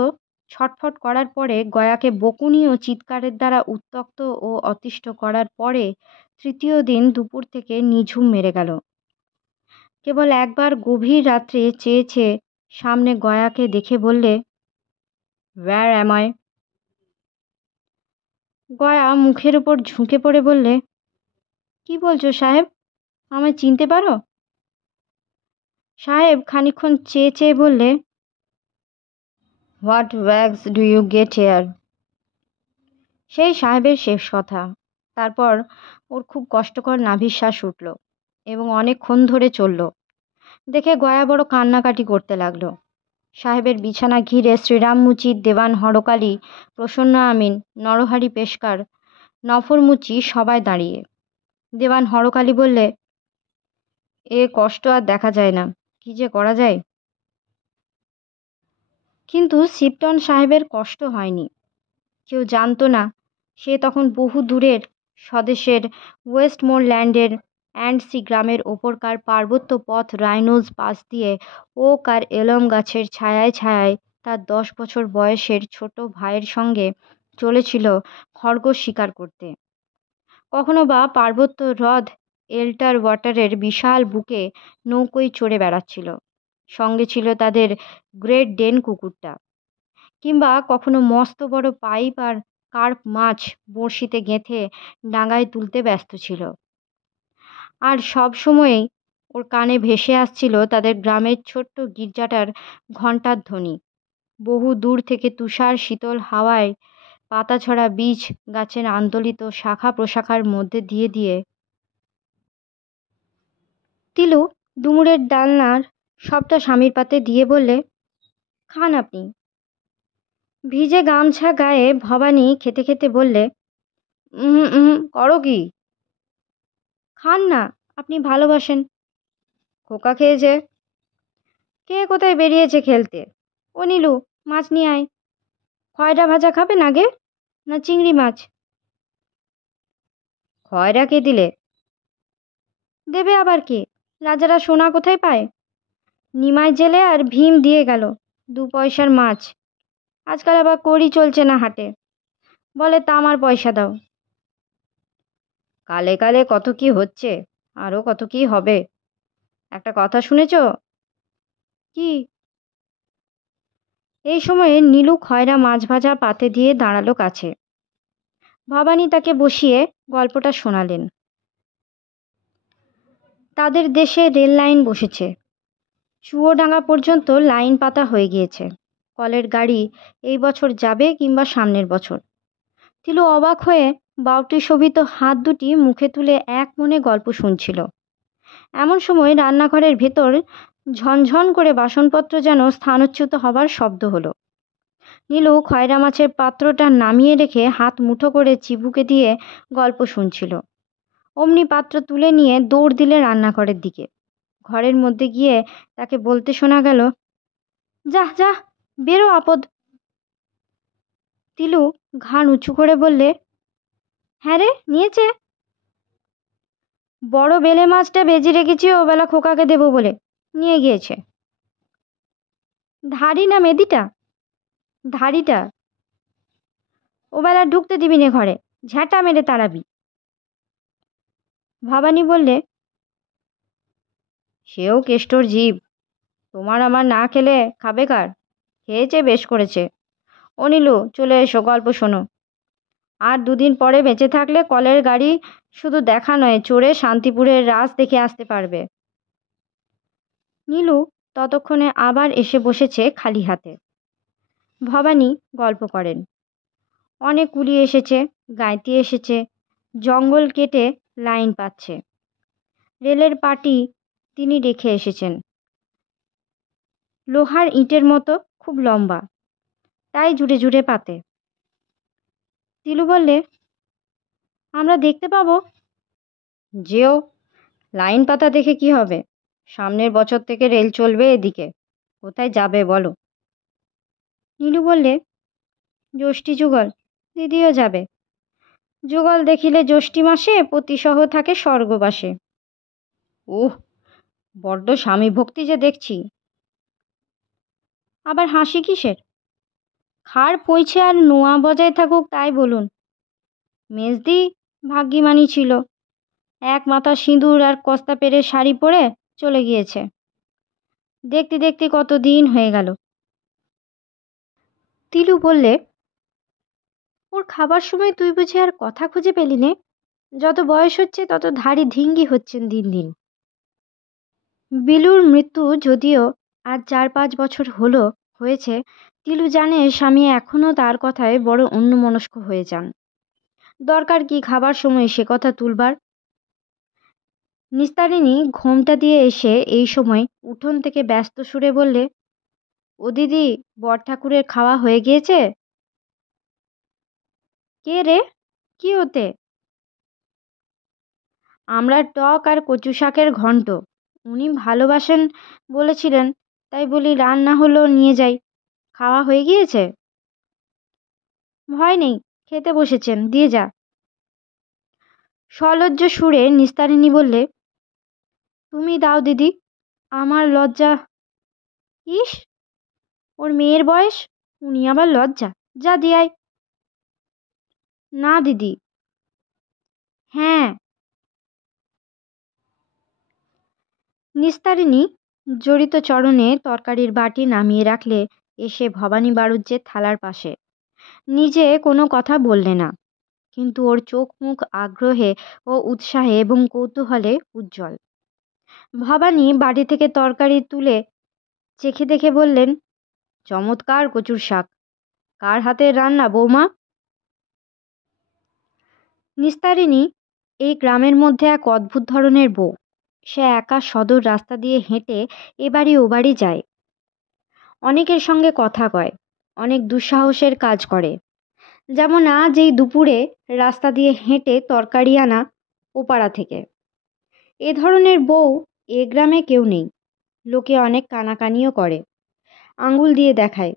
ছটফট করার পরে, গয়াকে বকুনি ও চিৎকারের দ্বারা উত্ত্যক্ত ও অতিষ্ঠ করার পরে তৃতীয় দিন দুপুর থেকে নিঝুম মেরে গেল। কেবল একবার গভীর রাত্রে চেয়ে চেয়ে সামনে গয়াকে দেখে বললে, Where am I? গয়া মুখের উপর ঝুঁকে পড়ে বললে, কি বলছো সাহেব? আমায় চিনতে পারো? সাহেব খানিকক্ষণ চেয়ে চেয়ে বললে, what wages do you get here? সেই সাহেবের শেষ কথা। তারপর ওর খুব কষ্টকর নাভিশ্বাস উঠল এবং অনেকক্ষণ ধরে চলল। দেখে গয়া বড় কান্নাকাটি করতে লাগলো। সাহেবের বিছানা ঘিরে শ্রীরাম মুচি, দেওয়ান হরকালি, প্রসন্ন আমিন, নরহারি পেশকার, নফর মুচি সবাই দাঁড়িয়ে। দেওয়ান হরকালি বললে, এ কষ্ট আর দেখা যায় না, কি যে করা যায়। কিন্তু শিবটন সাহেবের কষ্ট হয়নি। কেউ জানতো না সে তখন বহু দূরের স্বদেশের ওয়েস্টমোরল্যান্ডের অ্যান্ডসি গ্রামের ওপরকার পার্বত্য পথ রাইনোজ পাস দিয়ে ওক আর এলম গাছের ছায়ায় ছায়ায় তার 10 বছর বয়সের ছোট ভাইয়ের সঙ্গে চলেছিল খরগোশ শিকার করতে। কখনো বা পার্বত্য হ্রদ এল্টার ওয়াটারের বিশাল বুকে নৌকোয় চড়ে বেড়াচ্ছিল। সঙ্গে ছিল তাদের গ্রেট ডেন কুকুরটা। কিংবা কখনো মস্ত বড় পাইপ আর কার্প মাছ বড়শিতে গেঁথে ডাঙায় তুলতে ব্যস্ত ছিল। আর সব সময়েই ওর কানে ভেসে আসছিল তাদের গ্রামের ছোট্ট গির্জাটার ঘণ্টার ধ্বনি। বহু দূর থেকে তুষার শীতল হাওয়ায় পাতাছড়া বীজ গাছের আন্দোলিত শাখা প্রশাখার মধ্যে দিয়ে দিয়ে তিলু ডুমুরের ডালনার সবটা স্বামীর পাতে দিয়ে বললে, খান আপনি। ভিজে গামছা গায়ে ভবানী খেতে খেতে বললে, করো কি? খান না, আপনি ভালোবাসেন। খোকা খেয়েছে। কে কোথায় বেরিয়েছে খেলতে? ও নীলু, মাছ নিয়ে আয়। খয়রা ভাজা খাবে না গে, না চিংড়ি মাছ? খয়রা কে দিলে? দেবে আবার কে? রাজারা সোনা কোথায় পায়? নিমাই জেলে আর ভীম দিয়ে গেল 2 পয়সার মাছ। আজকাল আবার কড়ি চলছে না হাটে, বলে তামার পয়সা দাও। কালে কালে কত কি হচ্ছে, আরও কত কি হবে। একটা কথা শুনেছ? কি? এই সময়ে নীলু খয়রা মাছ ভাজা পাতে দিয়ে দাঁড়ালো কাছে। ভবানী তাকে বসিয়ে গল্পটা শোনালেন। তাদের দেশে রেল লাইন বসেছে। চুয়োডাঙ্গা পর্যন্ত লাইন পাতা হয়ে গিয়েছে। কলের গাড়ি এই বছর যাবে কিংবা সামনের বছর। তিলু অবাক হয়ে বাউটি শোভিত হাত দুটি মুখে তুলে এক মনে গল্প শুনছিল। এমন সময় রান্নাঘরের ভেতর ঝনঝন করে বাসনপত্র যেন স্থানচ্যুত হবার শব্দ হলো। নীলু খয়রা মাছের পাত্রটা নামিয়ে রেখে হাত মুঠো করে চিবুকে দিয়ে গল্প শুনছিল। অমনি পাত্র তুলে নিয়ে দৌড় দিলে রান্নাঘরের দিকে। ঘরের মধ্যে গিয়ে তাকে বলতে শোনা গেল, যা যা, বেরো আপদ। তিলু ঘাড় উঁচু করে বললে, হ্যাঁ রে, নিয়েছে। বড় বেলে মাছটা বেজে রেখেছি ওবেলা খোকাকে দেবো বলে, নিয়ে গিয়েছে। ধাড়ি না মেদিটা? ধাড়িটা। ওবেলা ঢুকতে দিবি নে ঘরে, ঝ্যাঁটা মেরে তাড়াবি। ভবানী বললে, সেও কেষ্টর জীব, তোমার আমার না খেলে খাবে কার? খেয়েছে, বেশ করেছে। ও নীলু, চলে এসো, গল্প শোনো। আর 2 দিন পরে বেঁচে থাকলে কলের গাড়ি শুধু দেখা নয়, চড়ে শান্তিপুরের রাস দেখে আসতে পারবে। নীলু ততক্ষণে আবার এসে বসেছে খালি হাতে। ভবানী গল্প করেন। অনেক কুলি এসেছে, গাইতি এসেছে, জঙ্গল কেটে লাইন পাচ্ছে। রেলের পাটি তিনি রেখে এসেছেন, লোহার ইটের মতো খুব লম্বা, তাই জুড়ে জুড়ে পাতে। তিলু বললে, আমরা দেখতে পাবো? যেও, লাইন পাতা দেখে কি হবে? সামনের বছর থেকে রেল চলবে এদিকে, কোথায় যাবে বলো? নীলু বললে, জ্যৈষ্ঠী যুগল, দিদিও যাবে। যুগল দেখিলে জ্যৈষ্ঠী মাসে পতিসহ থাকে স্বর্গবাসে। ওহ, বড্ড স্বামী ভক্তি যে দেখছি। আবার হাসি কিসের? খাড় পইছে আর নোয়া বজায় থাকুক তাই বলুন। মেজদি ভাগ্যিমানী ছিল, এক মাথা সিঁদুর আর কস্তা পেরে শাড়ি পরে চলে গিয়েছে। দেখতে দেখতে কত দিন হয়ে গেল। তিলু বললে, ওর খাবার সময় তুই বুঝি আর কথা খুঁজে পেলি নে? যত বয়স হচ্ছে তত ধাড়ি ধিঙ্গি হচ্ছেন দিন দিন। বিলুর মৃত্যু যদিও আজ 4-5 বছর হয়েছে, তিলু জানে স্বামী এখনও তার কথায় বড় অন্যমনস্ক হয়ে যান। দরকার কি খাবার সময় সে কথা তুলবার? নিস্তারিণী ঘোমটা দিয়ে এসে এই সময় উঠোন থেকে ব্যস্ত সুরে বললে, ও দিদি, বর ঠাকুরের খাওয়া হয়ে গিয়েছে? কে রে, কি ওতে? আমরা টক আর কচু শাকের ঘন্ট। উনি ভালোবাসেন বলেছিলেন, তাই বলি রান্না হলো নিয়ে যাই। খাওয়া হয়ে গিয়েছে? ভয় নেই, খেতে বসেছেন, দিয়ে যা। সলজ্জ সুরে নিস্তারিণী বললে, তুমি দাও দিদি, আমার লজ্জা। ইস, ওর মেয়ের বয়স, উনি আবার লজ্জা, যা দিয়াই। না দিদি। হ্যাঁ। নিস্তারিণী জড়িত চরণে তরকারির বাটি নামিয়ে রাখলে এসে ভবানী বাড়ুজ্যের থালার পাশে। নিজে কোনো কথা বললে না, কিন্তু ওর চোখ মুখ আগ্রহে ও উৎসাহে এবং কৌতূহলে উজ্জ্বল। ভবানী বাড়ি থেকে তরকারি তুলে চেখে দেখে বললেন, চমৎকার কচুর শাক। কার হাতের রান্না বৌমা? নিস্তারিণী এই গ্রামের মধ্যে এক অদ্ভুত ধরনের বউ। সে একা সদর রাস্তা দিয়ে হেঁটে এ বাড়ি ও বাড়ি যায়, অনেকের সঙ্গে কথা কয়, অনেক দুঃসাহসের কাজ করে। যেমন আজ এই দুপুরে রাস্তা দিয়ে হেঁটে তরকারি আনা ওপাড়া থেকে। এ ধরনের বউ এ গ্রামে কেউ নেই। লোকে অনেক কানাকানিও করে, আঙুল দিয়ে দেখায়,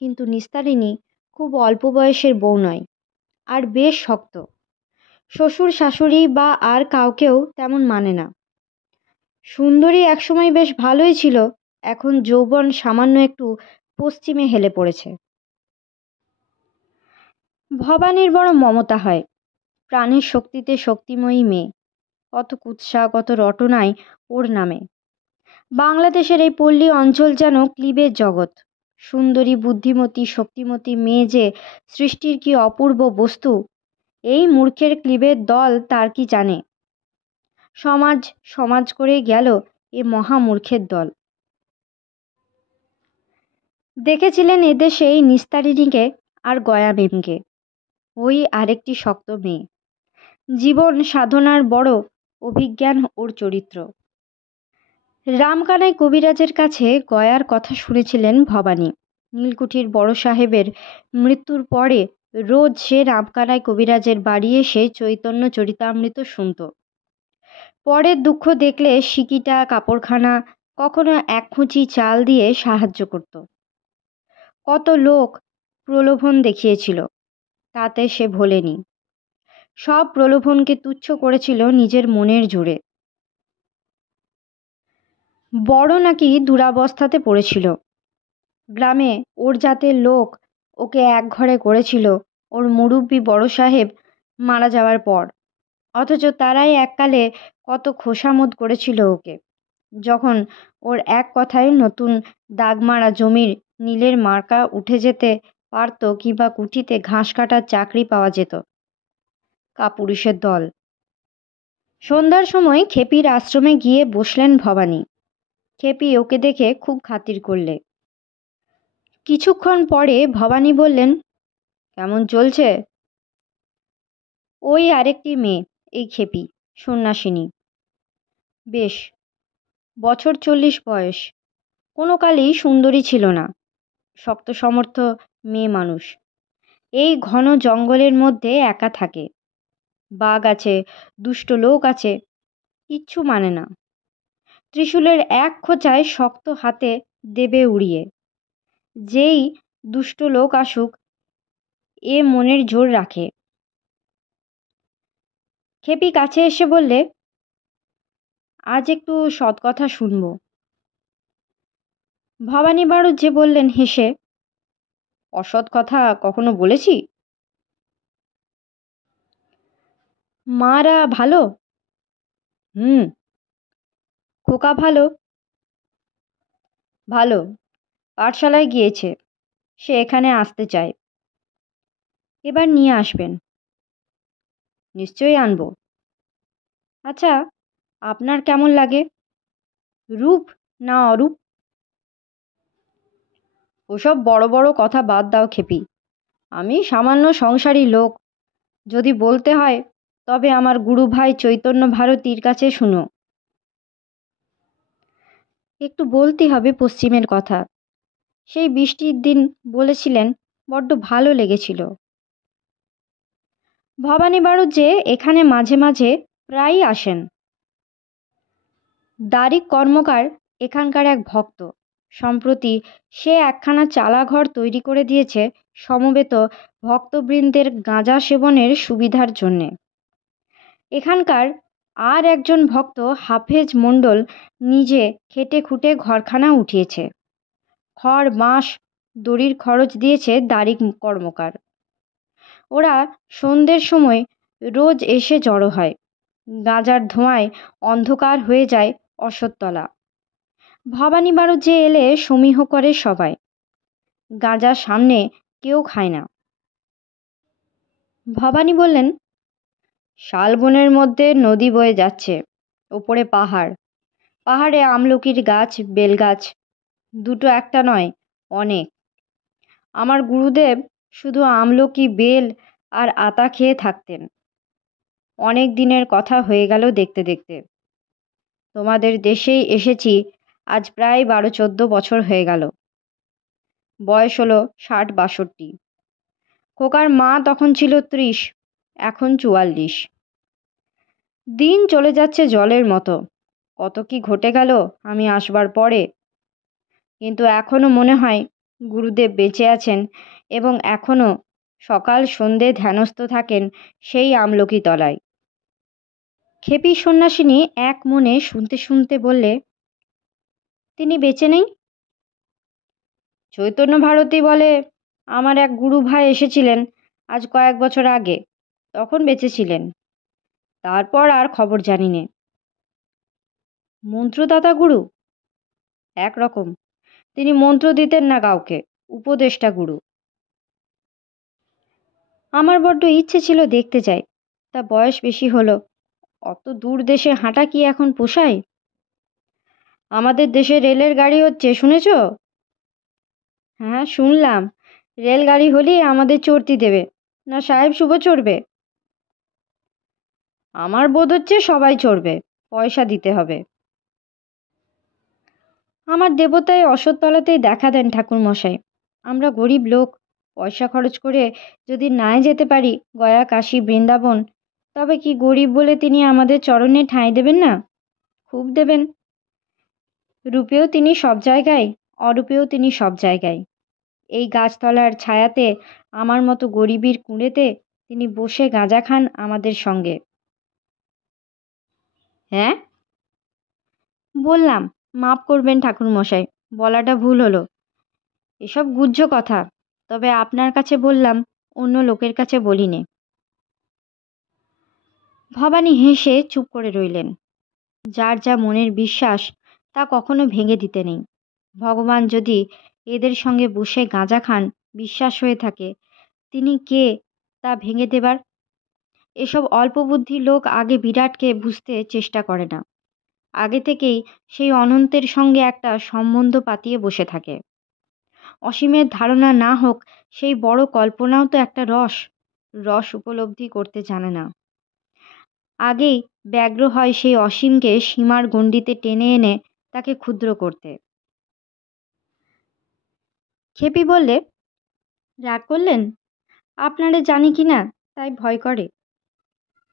কিন্তু নিস্তারিণী খুব অল্প বয়সের বউ নয়, আর বেশ শক্ত। শ্বশুর শাশুড়ি বা আর কাউকেও তেমন মানে না। সুন্দরী একসময় বেশ ভালোই ছিল, এখন যৌবন সামান্য একটু পশ্চিমে হেলে পড়েছে। ভবানীর বড় মমতা হয়। প্রাণের শক্তিতে শক্তিময়ী মেয়ে, কত কুৎসা কত রটনায় ওর নামে। বাংলাদেশের এই পল্লী অঞ্চল যেন ক্লিবের জগৎ। সুন্দরী বুদ্ধিমতী শক্তিমতী মেয়ে যে সৃষ্টির কি অপূর্ব বস্তু, এই মূর্খের ক্লিবের দল তার কি জানে? সমাজ সমাজ করে গেল এ মহামূর্খের দল। দেখেছিলেন এদেশেই নিস্তারিণীকে আর গয়া মেমকে, ওই আরেকটি শক্ত মেয়ে। জীবন সাধনার বড় অভিজ্ঞান ওর চরিত্র। রামকানাই কবিরাজের কাছে গয়ার কথা শুনেছিলেন ভবানী। নীলকুঠির বড় সাহেবের মৃত্যুর পরে রোজ সে রামকানাই কবিরাজের বাড়ি এসে চৈতন্য চরিতামৃত শুনত। পরের দুঃখ দেখলে সিকিটা কাপড়খানা, কখনো এক খুঁচি চাল দিয়ে সাহায্য করত। কত লোক প্রলোভন দেখিয়েছিল, তাতে সে ভোলেনি। সব প্রলোভনকে তুচ্ছ করেছিল নিজের মনের জোরে। বড় নাকি দুরাবস্থাতে পড়েছিল। গ্রামে ওর জাতের লোক ওকে একঘরে করেছিল ওর মুরব্বি বড় সাহেব মারা যাওয়ার পর, অথচ তারাই এককালে কত খোসামত করেছিল ওকে। যখন ওর এক কথায় নতুন দাগমারা জমির নীলের মার্কা উঠে যেতে পারত, কিংবা কুঠিতে ঘাস কাটার চাকরি পাওয়া যেত, কাপুরুষের দল। সন্ধ্যার সময় খেপির আশ্রমে গিয়ে বসলেন ভবানী। খেপি ওকে দেখে খুব খাতির করলে। কিছুক্ষণ পরে ভবানী বললেন, কেমন চলছে? ওই আরেকটি মেয়ে, এই খেপি, সন্ন্যাসিনী। বেশ, বছর 40 বয়স। কোনো কালেই সুন্দরী ছিল না, শক্ত সমর্থ মেয়ে মানুষ। এই ঘন জঙ্গলের মধ্যে একা থাকে। বাঘ আছে, দুষ্ট লোক আছে, কিচ্ছু মানে না। ত্রিশূলের এক খোঁচায় শক্ত হাতে দেবে উড়িয়ে। যেই দুষ্ট লোক আসুক, এ মনের জোর রাখে। খেপি কাছে এসে বললে, আজ একটু সৎ কথা শুনব। ভবানী বাড়ুজ্যে বললেন হেসে, অসৎ কথা কখনো বলেছি? মারা ভালো? হুম। খোকা ভালো? ভালো, পাঠশালায় গিয়েছে। সে এখানে আসতে চায়। এবার নিয়ে আসবেন। নিশ্চয়ই আনবো। আচ্ছা, আপনার কেমন লাগে, রূপ না অরূপ? ওসব বড় বড় কথা বাদ দাও খেপি। আমি সামান্য সংসারী লোক। যদি বলতে হয় তবে আমার গুরু ভাই চৈতন্য ভারতীর কাছে শুনো। একটু বলতে হবে পশ্চিমের কথা। সেই বৃষ্টির দিন বলেছিলেন, বড্ড ভালো লেগেছিল। ভবানী বাড়ুজ্যে এখানে মাঝে মাঝে প্রায়ই আসেন। দারিক কর্মকার এখানকার এক ভক্ত। সম্প্রতি সে একখানা চালাঘর তৈরি করে দিয়েছে সমবেত ভক্তবৃন্দের গাঁজা সেবনের সুবিধার জন্যে। এখানকার আর একজন ভক্ত হাফেজ মণ্ডল নিজে খেটে খুঁটে ঘরখানা উঠিয়েছে। খড় বাঁশ দড়ির খরচ দিয়েছে দারিক কর্মকার। ওরা সন্ধ্যের সময় রোজ এসে জড়ো হয়। গাঁজার ধোঁয়ায় অন্ধকার হয়ে যায় অশ্বত্থতলা। ভবানী বাড়ুজ্যে এলে সমীহ করে সবাই। গাঁজার সামনে কেউ খায় না। ভবানী বললেন, শালবনের মধ্যে নদী বয়ে যাচ্ছে, ওপরে পাহাড়। পাহাড়ে আমলকির গাছ, বেলগাছ, দুটো একটা নয়, অনেক। আমার গুরুদেব শুধু আমলকি, বেল আর আতা খেয়ে থাকতেন। অনেক দিনের কথা হয়ে গেল দেখতে দেখতে। তোমাদের দেশেই এসেছি আজ প্রায় 12-14 বছর হয়ে গেল। বয়স হলো 60-62। খোকার মা তখন ছিল 30, এখন 44। দিন চলে যাচ্ছে জলের মতো। কত কি ঘটে গেল আমি আসবার পরে। কিন্তু এখনো মনে হয় গুরুদেব বেঁচে আছেন এবং এখনো সকাল সন্ধে ধ্যানস্থ থাকেন সেই আমলকি তলায়। খেপি সন্ন্যাসিনী এক মনে শুনতে শুনতে বললে, তিনি বেঁচে নেই? চৈতন্য ভারতী বলে আমার এক গুরু ভাই এসেছিলেন আজ কয়েক বছর আগে, তখন বেঁচে ছিলেন। তারপর আর খবর জানি নে। মন্ত্রদাতা গুরু? একরকম। তিনি মন্ত্র দিতেন না কাউকে, উপদেষ্টা গুরু। আমার বড্ড ইচ্ছে ছিল দেখতে যাই, তা বয়স বেশি হলো। অত দূর দেশে হাঁটা কি এখন পোষায়? আমাদের দেশে রেলের গাড়ি হচ্ছে, শুনেছ? হ্যাঁ, শুনলাম। রেলগাড়ি হলেই আমাদের চড়তি দেবে, না সাহেব শুভ চড়বে? আমার বোধ হচ্ছে সবাই চড়বে, পয়সা দিতে হবে। আমার দেবতায় অশ্বত্থতলাতেই দেখা দেন ঠাকুরমশাই। আমরা গরিব লোক, পয়সা খরচ করে যদি নাই যেতে পারি গয়া, কাশী, বৃন্দাবন, তবে কি গরিব বলে তিনি আমাদের চরণে ঠাঁই দেবেন না? খুব দেবেন। রূপেও তিনি সব জায়গায়, অরূপেও তিনি সব জায়গায়। এই গাছতলার ছায়াতে আমার মতো গরিবীর কুঁড়েতে তিনি বসে গাঁজা খান আমাদের সঙ্গে। হ্যাঁ, বললাম, মাপ করবেন ঠাকুরমশাই, বলাটা ভুল হলো। এসব গুহ্য কথা, তবে আপনার কাছে বললাম, অন্য লোকের কাছে বলিনে। ভবানী হেসে চুপ করে রইলেন। যার যা মনের বিশ্বাস তা কখনো ভেঙে দিতে নেই। ভগবান যদি এদের সঙ্গে বসে গাঁজা খান বিশ্বাস হয়ে থাকে, তিনি কে তা ভেঙে দেবার? এসব অল্প বুদ্ধির লোক আগে বিরাটকে বুঝতে চেষ্টা করে না, আগে থেকেই সেই অনন্তের সঙ্গে একটা সম্বন্ধ পাতিয়ে বসে থাকে। অসীমের ধারণা না হোক, সেই বড় কল্পনাও তো একটা রস, রস উপলব্ধি করতে জানে না। আগেই ব্যগ্র হয় সেই অসীমকে সীমার গণ্ডিতে টেনে এনে তাকে ক্ষুদ্র করতে। খেপি বললে, রাগ করলেন? আপনারে জানি কি না, তাই ভয় করে।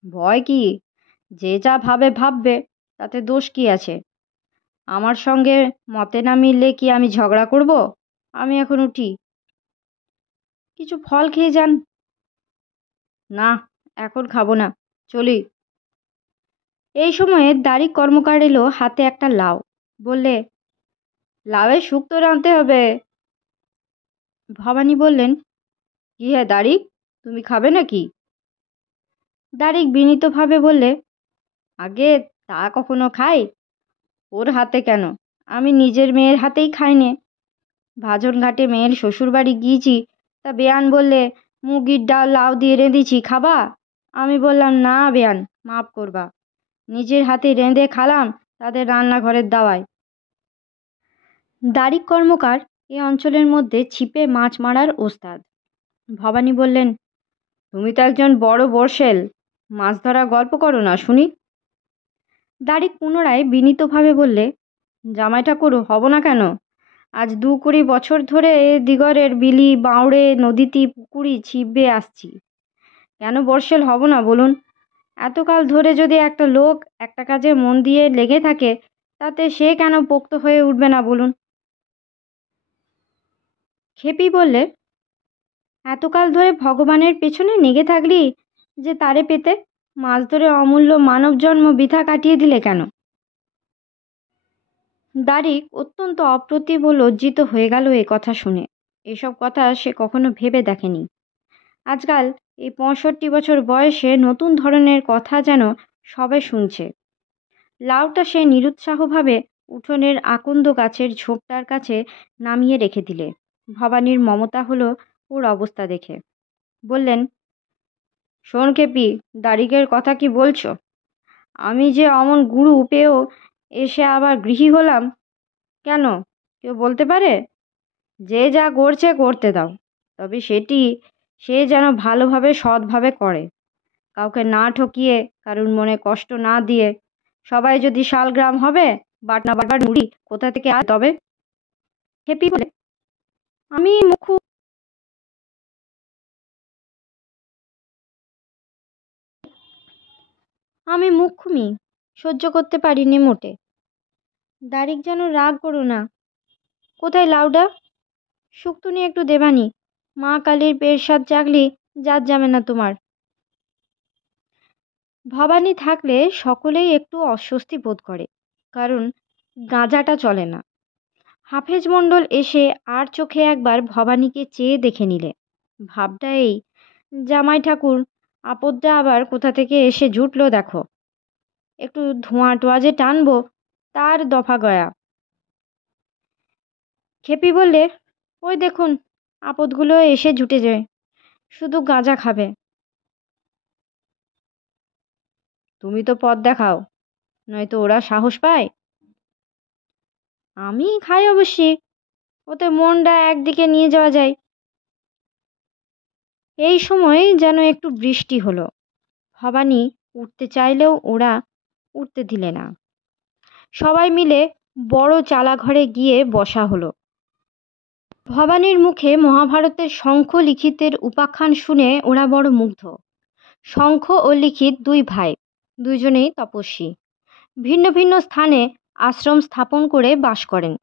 ভয় কি? যে যা ভাবে ভাববে, তাতে দোষ কি আছে? আমার সঙ্গে মতে না মিললে কি আমি ঝগড়া করব? আমি এখন উঠি। কিছু ফল খেয়ে যান। না, এখন খাবো না, চলি। এই সময়ে দাড়ি কর্মকার এলো, হাতে একটা লাউ। বললে, লাউয়ের শুক্তো রাঁধতে হবে। ভবানী বললেন, কি হে দাড়ি, তুমি খাবে নাকি? দাড়িক বিনীতভাবে বললে, আগে তা কখনো খাই? ওর হাতে কেন, আমি নিজের মেয়ের হাতেই খাই নে। ভাজন ঘাটে মেয়ের শ্বশুর বাড়ি গিয়েছি, তা বেয়ান বললে, মুগির ডাল লাউ দিয়ে রেঁধেছি, খাবা? আমি বললাম, না বেয়ান, মাফ করবা, নিজের হাতে রেঁধে খালাম, তাদের রান্নাঘরের দাওয়ায়। দাড়িক কর্মকার এ অঞ্চলের মধ্যে ছিপে মাছ মারার ওস্তাদ। ভবানী বললেন, তুমি তো একজন বড় বর্ষেল, মাছ ধরা গল্প করো না শুনি। দাড়িক পুনরায় বিনীতভাবে বললে, জামাই ঠাকুর হব না কেন? আজ ২-২০ বছর ধরে দিগরের বিলি বাঁওড়ে নদীতে পুকুরি ছিপ বেয়ে আসছি, কেন বর্ষেল হব না বলুন? এতকাল ধরে যদি একটা লোক একটা কাজে মন দিয়ে লেগে থাকে, তাতে সে কেন পোক্ত হয়ে উঠবে না বলুন? খেপি বললে, এতকাল ধরে ভগবানের পেছনে লেগে থাকলি যে তারে পেতে, মাছ ধরে অমূল্য মানব জন্ম বৃথা কাটিয়ে দিলে কেন? দাড়িক অত্যন্ত অপ্রতিভ ও লজ্জিত হয়ে গেল এ কথা শুনে। এসব কথা সে কখনো ভেবে দেখেনি। আজকাল এই ৬৫ বছর বয়সে নতুন ধরনের কথা যেন সবাই শুনছে। লাউটা সে নিরুৎসাহভাবে উঠোনের আকন্দ গাছের ঝোপটার কাছে নামিয়ে রেখে দিলে। ভবানীর মমতা হলো ওর অবস্থা দেখে। বললেন, শোন খেপি, দাড়িকের কথা কি বলছো? আমি যে অমন গুরু পেয়েও এসে আবার গৃহী হলাম, কেন কেউ বলতে পারে? যে যা করছে করতে দাও, তবে সে যেন ভালোভাবে সৎভাবে করে, কাউকে না ঠকিয়ে, কারুর মনে কষ্ট না দিয়ে। সবাই যদি শালগ্রাম হবে, বাটনা বাটবার নুড়ি কোথা থেকে আর তবে? হেপি বলে, আমি মুখু আমি মুখ্যুমি, সহ্য করতে পারিনি মোটে। দাড়িক যেন, রাগ করো না। কোথায় লাউডা? শুক্তো নিয়ে একটু দেবানি, মা কালীর পেরসাদ জাগলি জাত যাবে না তোমার। ভবানী থাকলে সকলেই একটু অস্বস্তি বোধ করে, কারণ গাঁজাটা চলে না। হাফেজ মণ্ডল এসে আর চোখে একবার ভবানীকে চেয়ে দেখে নিলে। ভাবটা এই, জামাই ঠাকুর আপদটা আবার কোথা থেকে এসে জুটলো দেখো। একটু ধোঁয়া টোয়া যে টানবো, তার দফা গয়া। খেপি বললে, ওই দেখুন, আপদগুলো এসে জুটে যায়, শুধু গাঁজা খাবে। তুমি তো পথ দেখাও, নয়তো ওরা সাহস পায়। আমি খাই অবশ্যই, ওতে মনটা একদিকে নিয়ে যাওয়া যায়। এই সময় যেন একটু বৃষ্টি হলো। ভবানী উঠতে চাইলেও ওরা উঠতে দিলে না। সবাই মিলে বড় চালাঘরে গিয়ে বসা হলো। ভবানীর মুখে মহাভারতের শঙ্খ লিখিতের উপাখ্যান শুনে ওরা বড় মুগ্ধ। শঙ্খ ও লিখিত দুই ভাই, দুইজনেই তপস্বী। ভিন্ন ভিন্ন স্থানে আশ্রম স্থাপন করে বাস করেন।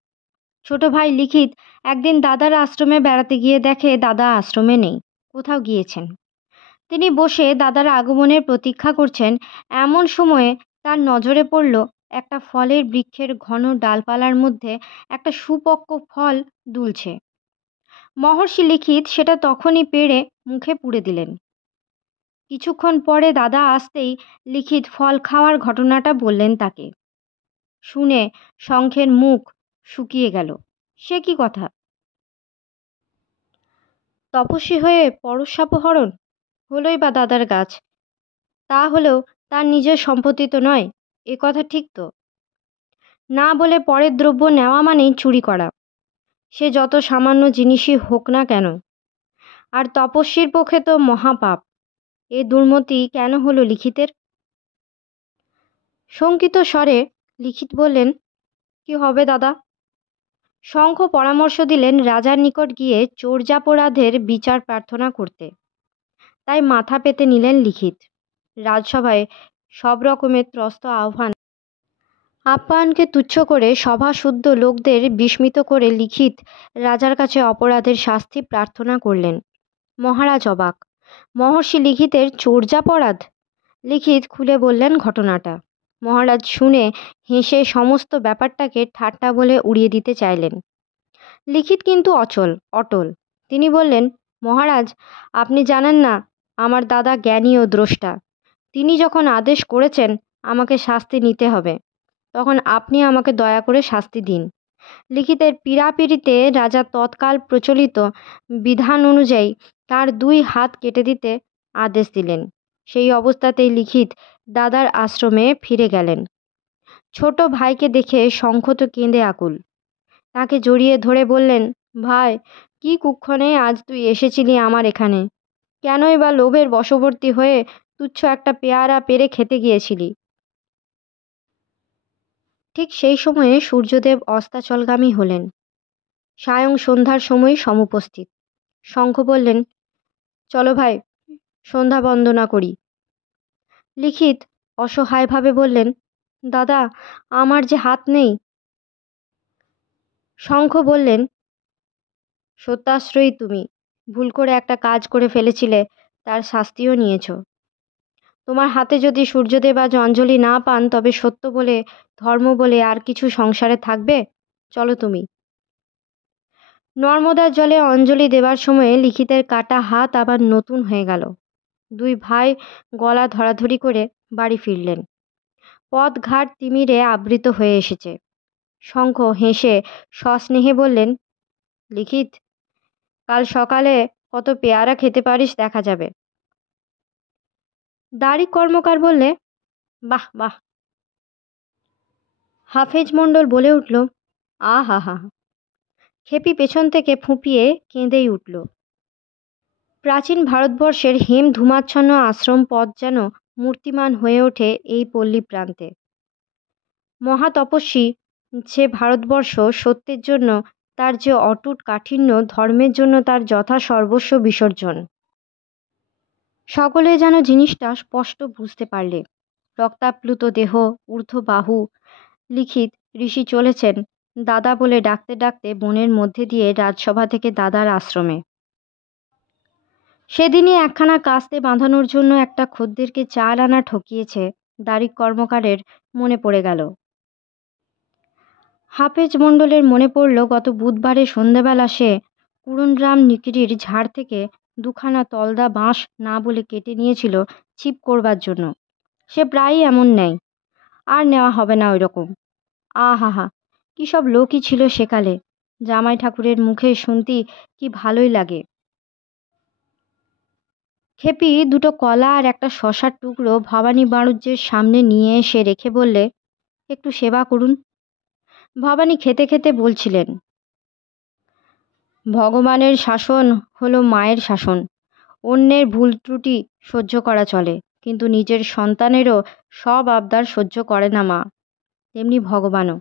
ছোট ভাই লিখিত একদিন দাদার আশ্রমে বেড়াতে গিয়ে দেখে দাদা আশ্রমে নেই, কোথাও গিয়েছেন। তিনি বসে দাদার আগমনের প্রতীক্ষা করছেন, এমন সময়ে তার নজরে পড়ল একটা ফলের বৃক্ষের ঘন ডালপালার মধ্যে একটা সুপক্ক ফল দুলছে। মহর্ষি লিখিত সেটা তখনই পেড়ে মুখে পুরে দিলেন। কিছুক্ষণ পরে দাদা আসতেই লিখিত ফল খাওয়ার ঘটনাটা বললেন তাকে। শুনে শঙ্খের মুখ শুকিয়ে গেল। সে কি কথা? তপস্বী হয়ে পরশাপহরণ হলোই বা দাদার গাছ, তা হলেও তার নিজের সম্পত্তি তো নয়, এ কথা ঠিক তো? না বলে পরের দ্রব্য নেওয়া মানেই চুরি করা, সে যত সামান্য জিনিসই হোক না কেন। আর তপস্বীর পক্ষে তো মহাপাপ। এ দুর্মতি কেন হলো লিখিতের? শঙ্কিত স্বরে লিখিত বললেন, কি হবে দাদা? শঙ্খ পরামর্শ দিলেন রাজার নিকট গিয়ে চোরজাপরাধের বিচার প্রার্থনা করতে। তাই মাথা পেতে নিলেন লিখিত। রাজসভায় সব রকমের ত্রস্ত আপ্যায়নকে তুচ্ছ করে সভাশুদ্ধ লোকদের বিস্মিত করে লিখিত রাজার কাছে অপরাধের শাস্তি প্রার্থনা করলেন। মহারাজ অবাক। মহর্ষি লিখিতের চোরজাপরাধ? লিখিত খুলে বললেন ঘটনাটা। মহারাজ শুনে হেসে সমস্ত ব্যাপারটাকে ঠাট্টা বলে উড়িয়ে দিতে চাইলেন। লিখিত কিন্তু অটল। তিনি বললেন, মহারাজ, আপনি জানেন না আমার দাদা জ্ঞানী ও দ্রষ্টা। তিনি যখন আদেশ করেছেন আমাকে শাস্তি নিতে হবে, তখন আপনি আমাকে দয়া করে শাস্তি দিন। লিখিতের পীড়াপিড়িতে রাজা তৎকাল প্রচলিত বিধান অনুযায়ী তার 2 হাত কেটে দিতে আদেশ দিলেন। সেই অবস্থাতেই লিখিত দাদার আশ্রমে ফিরে গেলেন। ছোট ভাইকে দেখে শঙ্খ তো কেঁদে আকুল। তাকে জড়িয়ে ধরে বললেন, ভাই, কি কুক্ষণে আজ তুই এসেছিলি আমার এখানে? কেনই বা লোভের বশবর্তী হয়ে তুচ্ছ একটা পেয়ারা পেরে খেতে গিয়েছিলি? ঠিক সেই সময়ে সূর্যদেব অস্তাচলগামী হলেন। সায়ং সন্ধ্যার সময় সমুপস্থিত। শঙ্খ বললেন, চলো ভাই, সন্ধ্যা বন্দনা করি। লিখিত অসহায়ভাবে বললেন, দাদা, আমার যে হাত নেই। শঙ্খ বললেন, সত্যাশ্রয়ী তুমি। ভুল করে একটা কাজ করে ফেলেছিলে, তার শাস্তিও নিয়েছ। তোমার হাতে যদি সূর্যদেব আজ অঞ্জলি না পান, তবে সত্য বলে, ধর্ম বলে আর কিছু সংসারে থাকবে? চলো তুমি। নর্মদার জলে অঞ্জলি দেবার সময়ে লিখিতের কাটা হাত আবার নতুন হয়ে গেল। 2 ভাই গলা ধরাধরি করে বাড়ি ফিরলেন। পথঘাট তিমিরে আবৃত হয়ে এসেছে। শঙ্খ হেসে সস্নেহে বললেন, লিখিত, কাল সকালে কত পেয়ারা খেতে পারিস দেখা যাবে। দাড়ি কর্মকার বললে, বাহ বাহ। হাফেজ মণ্ডল বলে উঠল, আহা হা। খেপি পেছন থেকে ফুঁপিয়ে কেঁদেই উঠল। প্রাচীন ভারতবর্ষের হেম ধূমাচ্ছন্ন আশ্রম পথ যেন মূর্তিমান হয়ে ওঠে এই পল্লী প্রান্তে। মহাতপস্বী যে ভারতবর্ষ, সত্যের জন্য তার যে অটুট কাঠিন্য, ধর্মের জন্য তার যথা সর্বস্ব বিসর্জন। সকলে যেন জিনিসটা স্পষ্ট বুঝতে পারলে। রক্তাপ্লুত দেহ, ঊর্ধ্ব বাহু। লিখিত ঋষি চলেছেন দাদা বলে ডাকতে ডাকতে বনের মধ্যে দিয়ে রাজসভা থেকে দাদার আশ্রমে। সেদিনই একখানা কাস্তে বাঁধানোর জন্য একটা খদ্দেরকে 4 আনা ঠকিয়েছে দাড়ি কর্মকারের মনে পড়ে গেল। হাফেজ মণ্ডলের মনে পড়ল গত বুধবারে সন্ধ্যাবেলা সে কুড়নরাম নিকিরির ঝাড় থেকে 2 খানা তলদা বাঁশ না বলে কেটে নিয়েছিল ছিপ করবার জন্য। সে প্রায়ই এমন নেয়, আর নেওয়া হবে না ওই রকম। আহা হা, কী সব লোকই ছিল সেকালে। জামাই ঠাকুরের মুখে শুনতি কি ভালোই লাগে। খেপি 2টো কলা আর একটা শশার টুকরো ভবানী বাড়ুজ্যের সামনে নিয়ে এসে রেখে বললে, একটু সেবা করুন। ভবানী খেতে খেতে বলছিলেন, ভগবানের শাসন হলো মায়ের শাসন। অন্যের ভুল ত্রুটি সহ্য করা চলে, কিন্তু নিজের সন্তানেরও সব আবদার সহ্য করে না মা। তেমনি ভগবানও।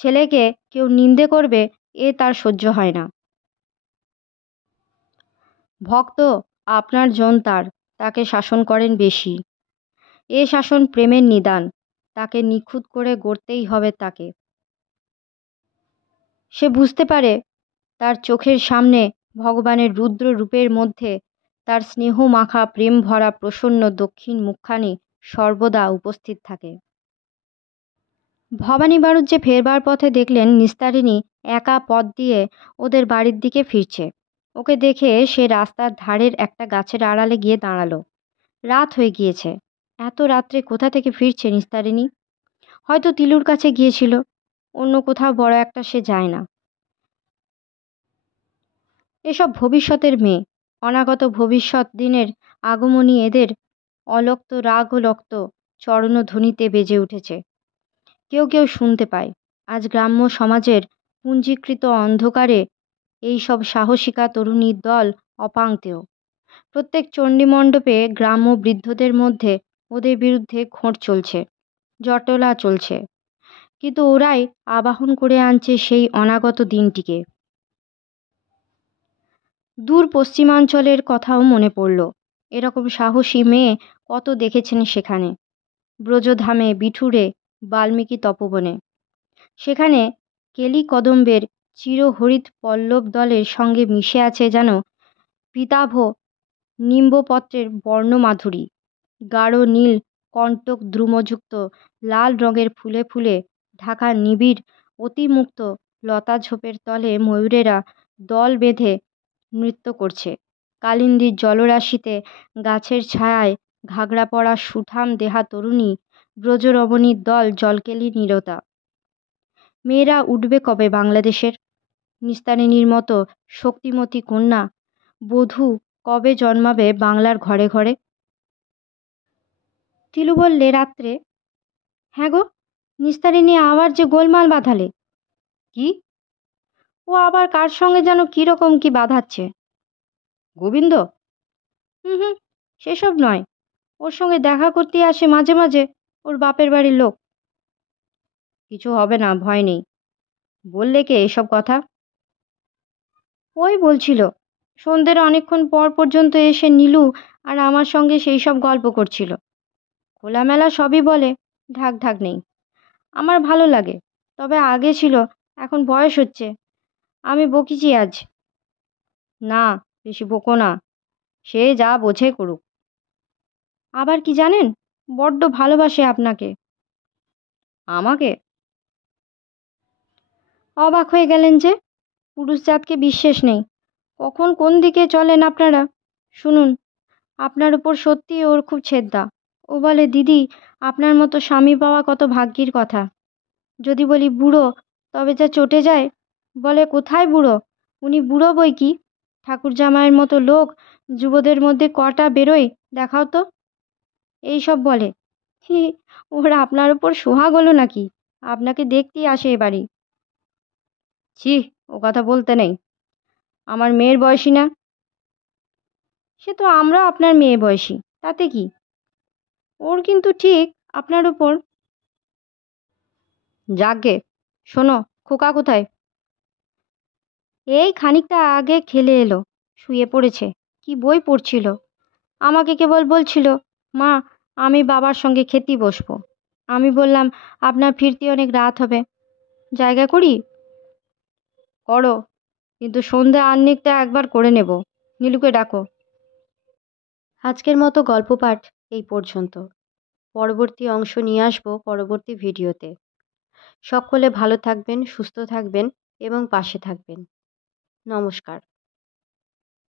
ছেলেকে কেউ নিন্দে করবে, এ তার সহ্য হয় না। ভক্ত আপনার জন তাকে শাসন করেন বেশি। এ শাসন প্রেমের নিদান, তাকে নিখুঁত করে গড়তেই হবে তাকে। সে বুঝতে পারে তার চোখের সামনে ভগবানের রুদ্র রূপের মধ্যে তার স্নেহ মাখা প্রেম ভরা প্রসন্ন দক্ষিণ মুখখানি সর্বদা উপস্থিত থাকে। ভবানী বাড়ুজ্যে ফেরবার পথে দেখলেন নিস্তারিণী একা পথ দিয়ে ওদের বাড়ির দিকে ফিরছে। ওকে দেখে সে রাস্তার ধারের একটা গাছের আড়ালে গিয়ে দাঁড়ালো। রাত হয়ে গিয়েছে। এত রাত্রে কোথা থেকে ফিরছে নিস্তারিণী? হয়তো তিলুর কাছে গিয়েছিল, অন্য কোথাও বড় একটা সে যায় না। এসব ভবিষ্যতের মেয়ে, অনাগত ভবিষ্যৎ দিনের আগমনী এদের অলক্ত রাগ ও রক্ত চরণধ্বনিতে বেজে উঠেছে। কেউ কেউ শুনতে পায়, আজ গ্রাম্য সমাজের পুঞ্জীকৃত অন্ধকারে এই সব সাহসিকা তরুণীর দল অপাংক্তেয়। প্রত্যেক চণ্ডীমণ্ডপে গ্রাম্য বৃদ্ধদের মধ্যে ওদের বিরুদ্ধে খোঁট চলছে, জটলা চলছে, কিন্তু ওরাই আবাহন করে আনছে সেই অনাগত দিনটিকে। দূর পশ্চিমাঞ্চলের কথাও মনে পড়ল। এরকম সাহসী মেয়ে কত দেখেছেন সেখানে, ব্রজধামে, বিঠুরে, বাল্মীকি তপবনে। সেখানে কেলি কদম্বের চিরহরিৎ পল্লব দলের সঙ্গে মিশে আছে যেন পীতাভ নিম্বপত্রের বর্ণমাধুরী। গাঢ় নীল কণ্টক দ্রুমযুক্ত লাল রঙের ফুলে ফুলে ঢাকা নিবিড় অতিমুক্ত লতাঝোপের তলে ময়ূরেরা দল বেঁধে নৃত্য করছে। কালিন্দীর জলরাশিতে গাছের ছায়ায় ঘাগরা পরা সুঠাম দেহা তরুণী ব্রজরমণীর দল জলকেলি নীরতা। মেয়েরা উঠবে কবে বাংলাদেশের? নিস্তারিণীর মতো শক্তিমতী কন্যা বধূ কবে জন্মাবে বাংলার ঘরে ঘরে? তিলু বললে, রাত্রে। হ্যাঁ গো, নিস্তারিণী আবার যে গোলমাল বাঁধালে। কি? ও আবার কার সঙ্গে যেন কীরকম কি বাঁধাচ্ছে। গোবিন্দ? হুম, সেসব নয়। ওর সঙ্গে দেখা করতে আসে মাঝে মাঝে ওর বাপের বাড়ির লোক। কিছু হবে না, ভয় নেই। বললে কে এসব কথা? ওই বলছিল, সন্ধ্যের অনেকক্ষণ পর পর্যন্ত এসে নীলু আর আমার সঙ্গে সেই সব গল্প করছিল। খোলামেলা সবই বলে, ঢাক ঢাক নেই। আমার ভালো লাগে, তবে আগে ছিল, এখন বয়স হচ্ছে। আমি বকিছি আজ। না, বেশি বকো না, সে যা বোঝে করুক। আবার কি জানেন, বড্ড ভালোবাসে আপনাকে। আমাকে? অবাক হয়ে গেলেন যে? পুরুষ জাতকে বিশ্বাস নেই, কখন কোন দিকে চলেন আপনারা। শুনুন, আপনার উপর সত্যি ওর খুব ছেদ্দা। ও বলে, দিদি, আপনার মতো স্বামী পাওয়া কত ভাগ্যির কথা। যদি বলি বুড়ো, তবে যা চটে যায়। বলে, কোথায় বুড়ো? উনি বুড়ো বই কি। ঠাকুর জামাইয়ের মতো লোক যুবদের মধ্যে কটা বেরোয় দেখাও তো। এই সব বলে। হি, ওরা আপনার উপর সোহাগ হলো নাকি? আপনাকে দেখতেই আসে এ বাড়ি। ছি, ও কথা বলতে নেই। আমার মেয়ের বয়সী না? সে তো আমরা আপনার মেয়ে বয়সী, তাতে কি? ওর কিন্তু ঠিক আপনার উপর। যাকগে, শোনো, খোকা কোথায়? এই খানিকটা আগে খেলে এলো, শুয়ে পড়েছে, কি বই পড়ছিল। আমাকে কেবল বলছিল, মা, আমি বাবার সঙ্গে খেতে বসবো। আমি বললাম, আপনার ফিরতে অনেক রাত হবে, জায়গা করি। করো, কিন্তু সন্ধ্যা আহ্নিকটা একবার করে নেব। নীলুকে ডাকো। আজকের মতো গল্প পাঠ এই পর্যন্ত। পরবর্তী অংশ নিয়ে আসবো পরবর্তী ভিডিওতে। সকলে ভালো থাকবেন, সুস্থ থাকবেন এবং পাশে থাকবেন। নমস্কার।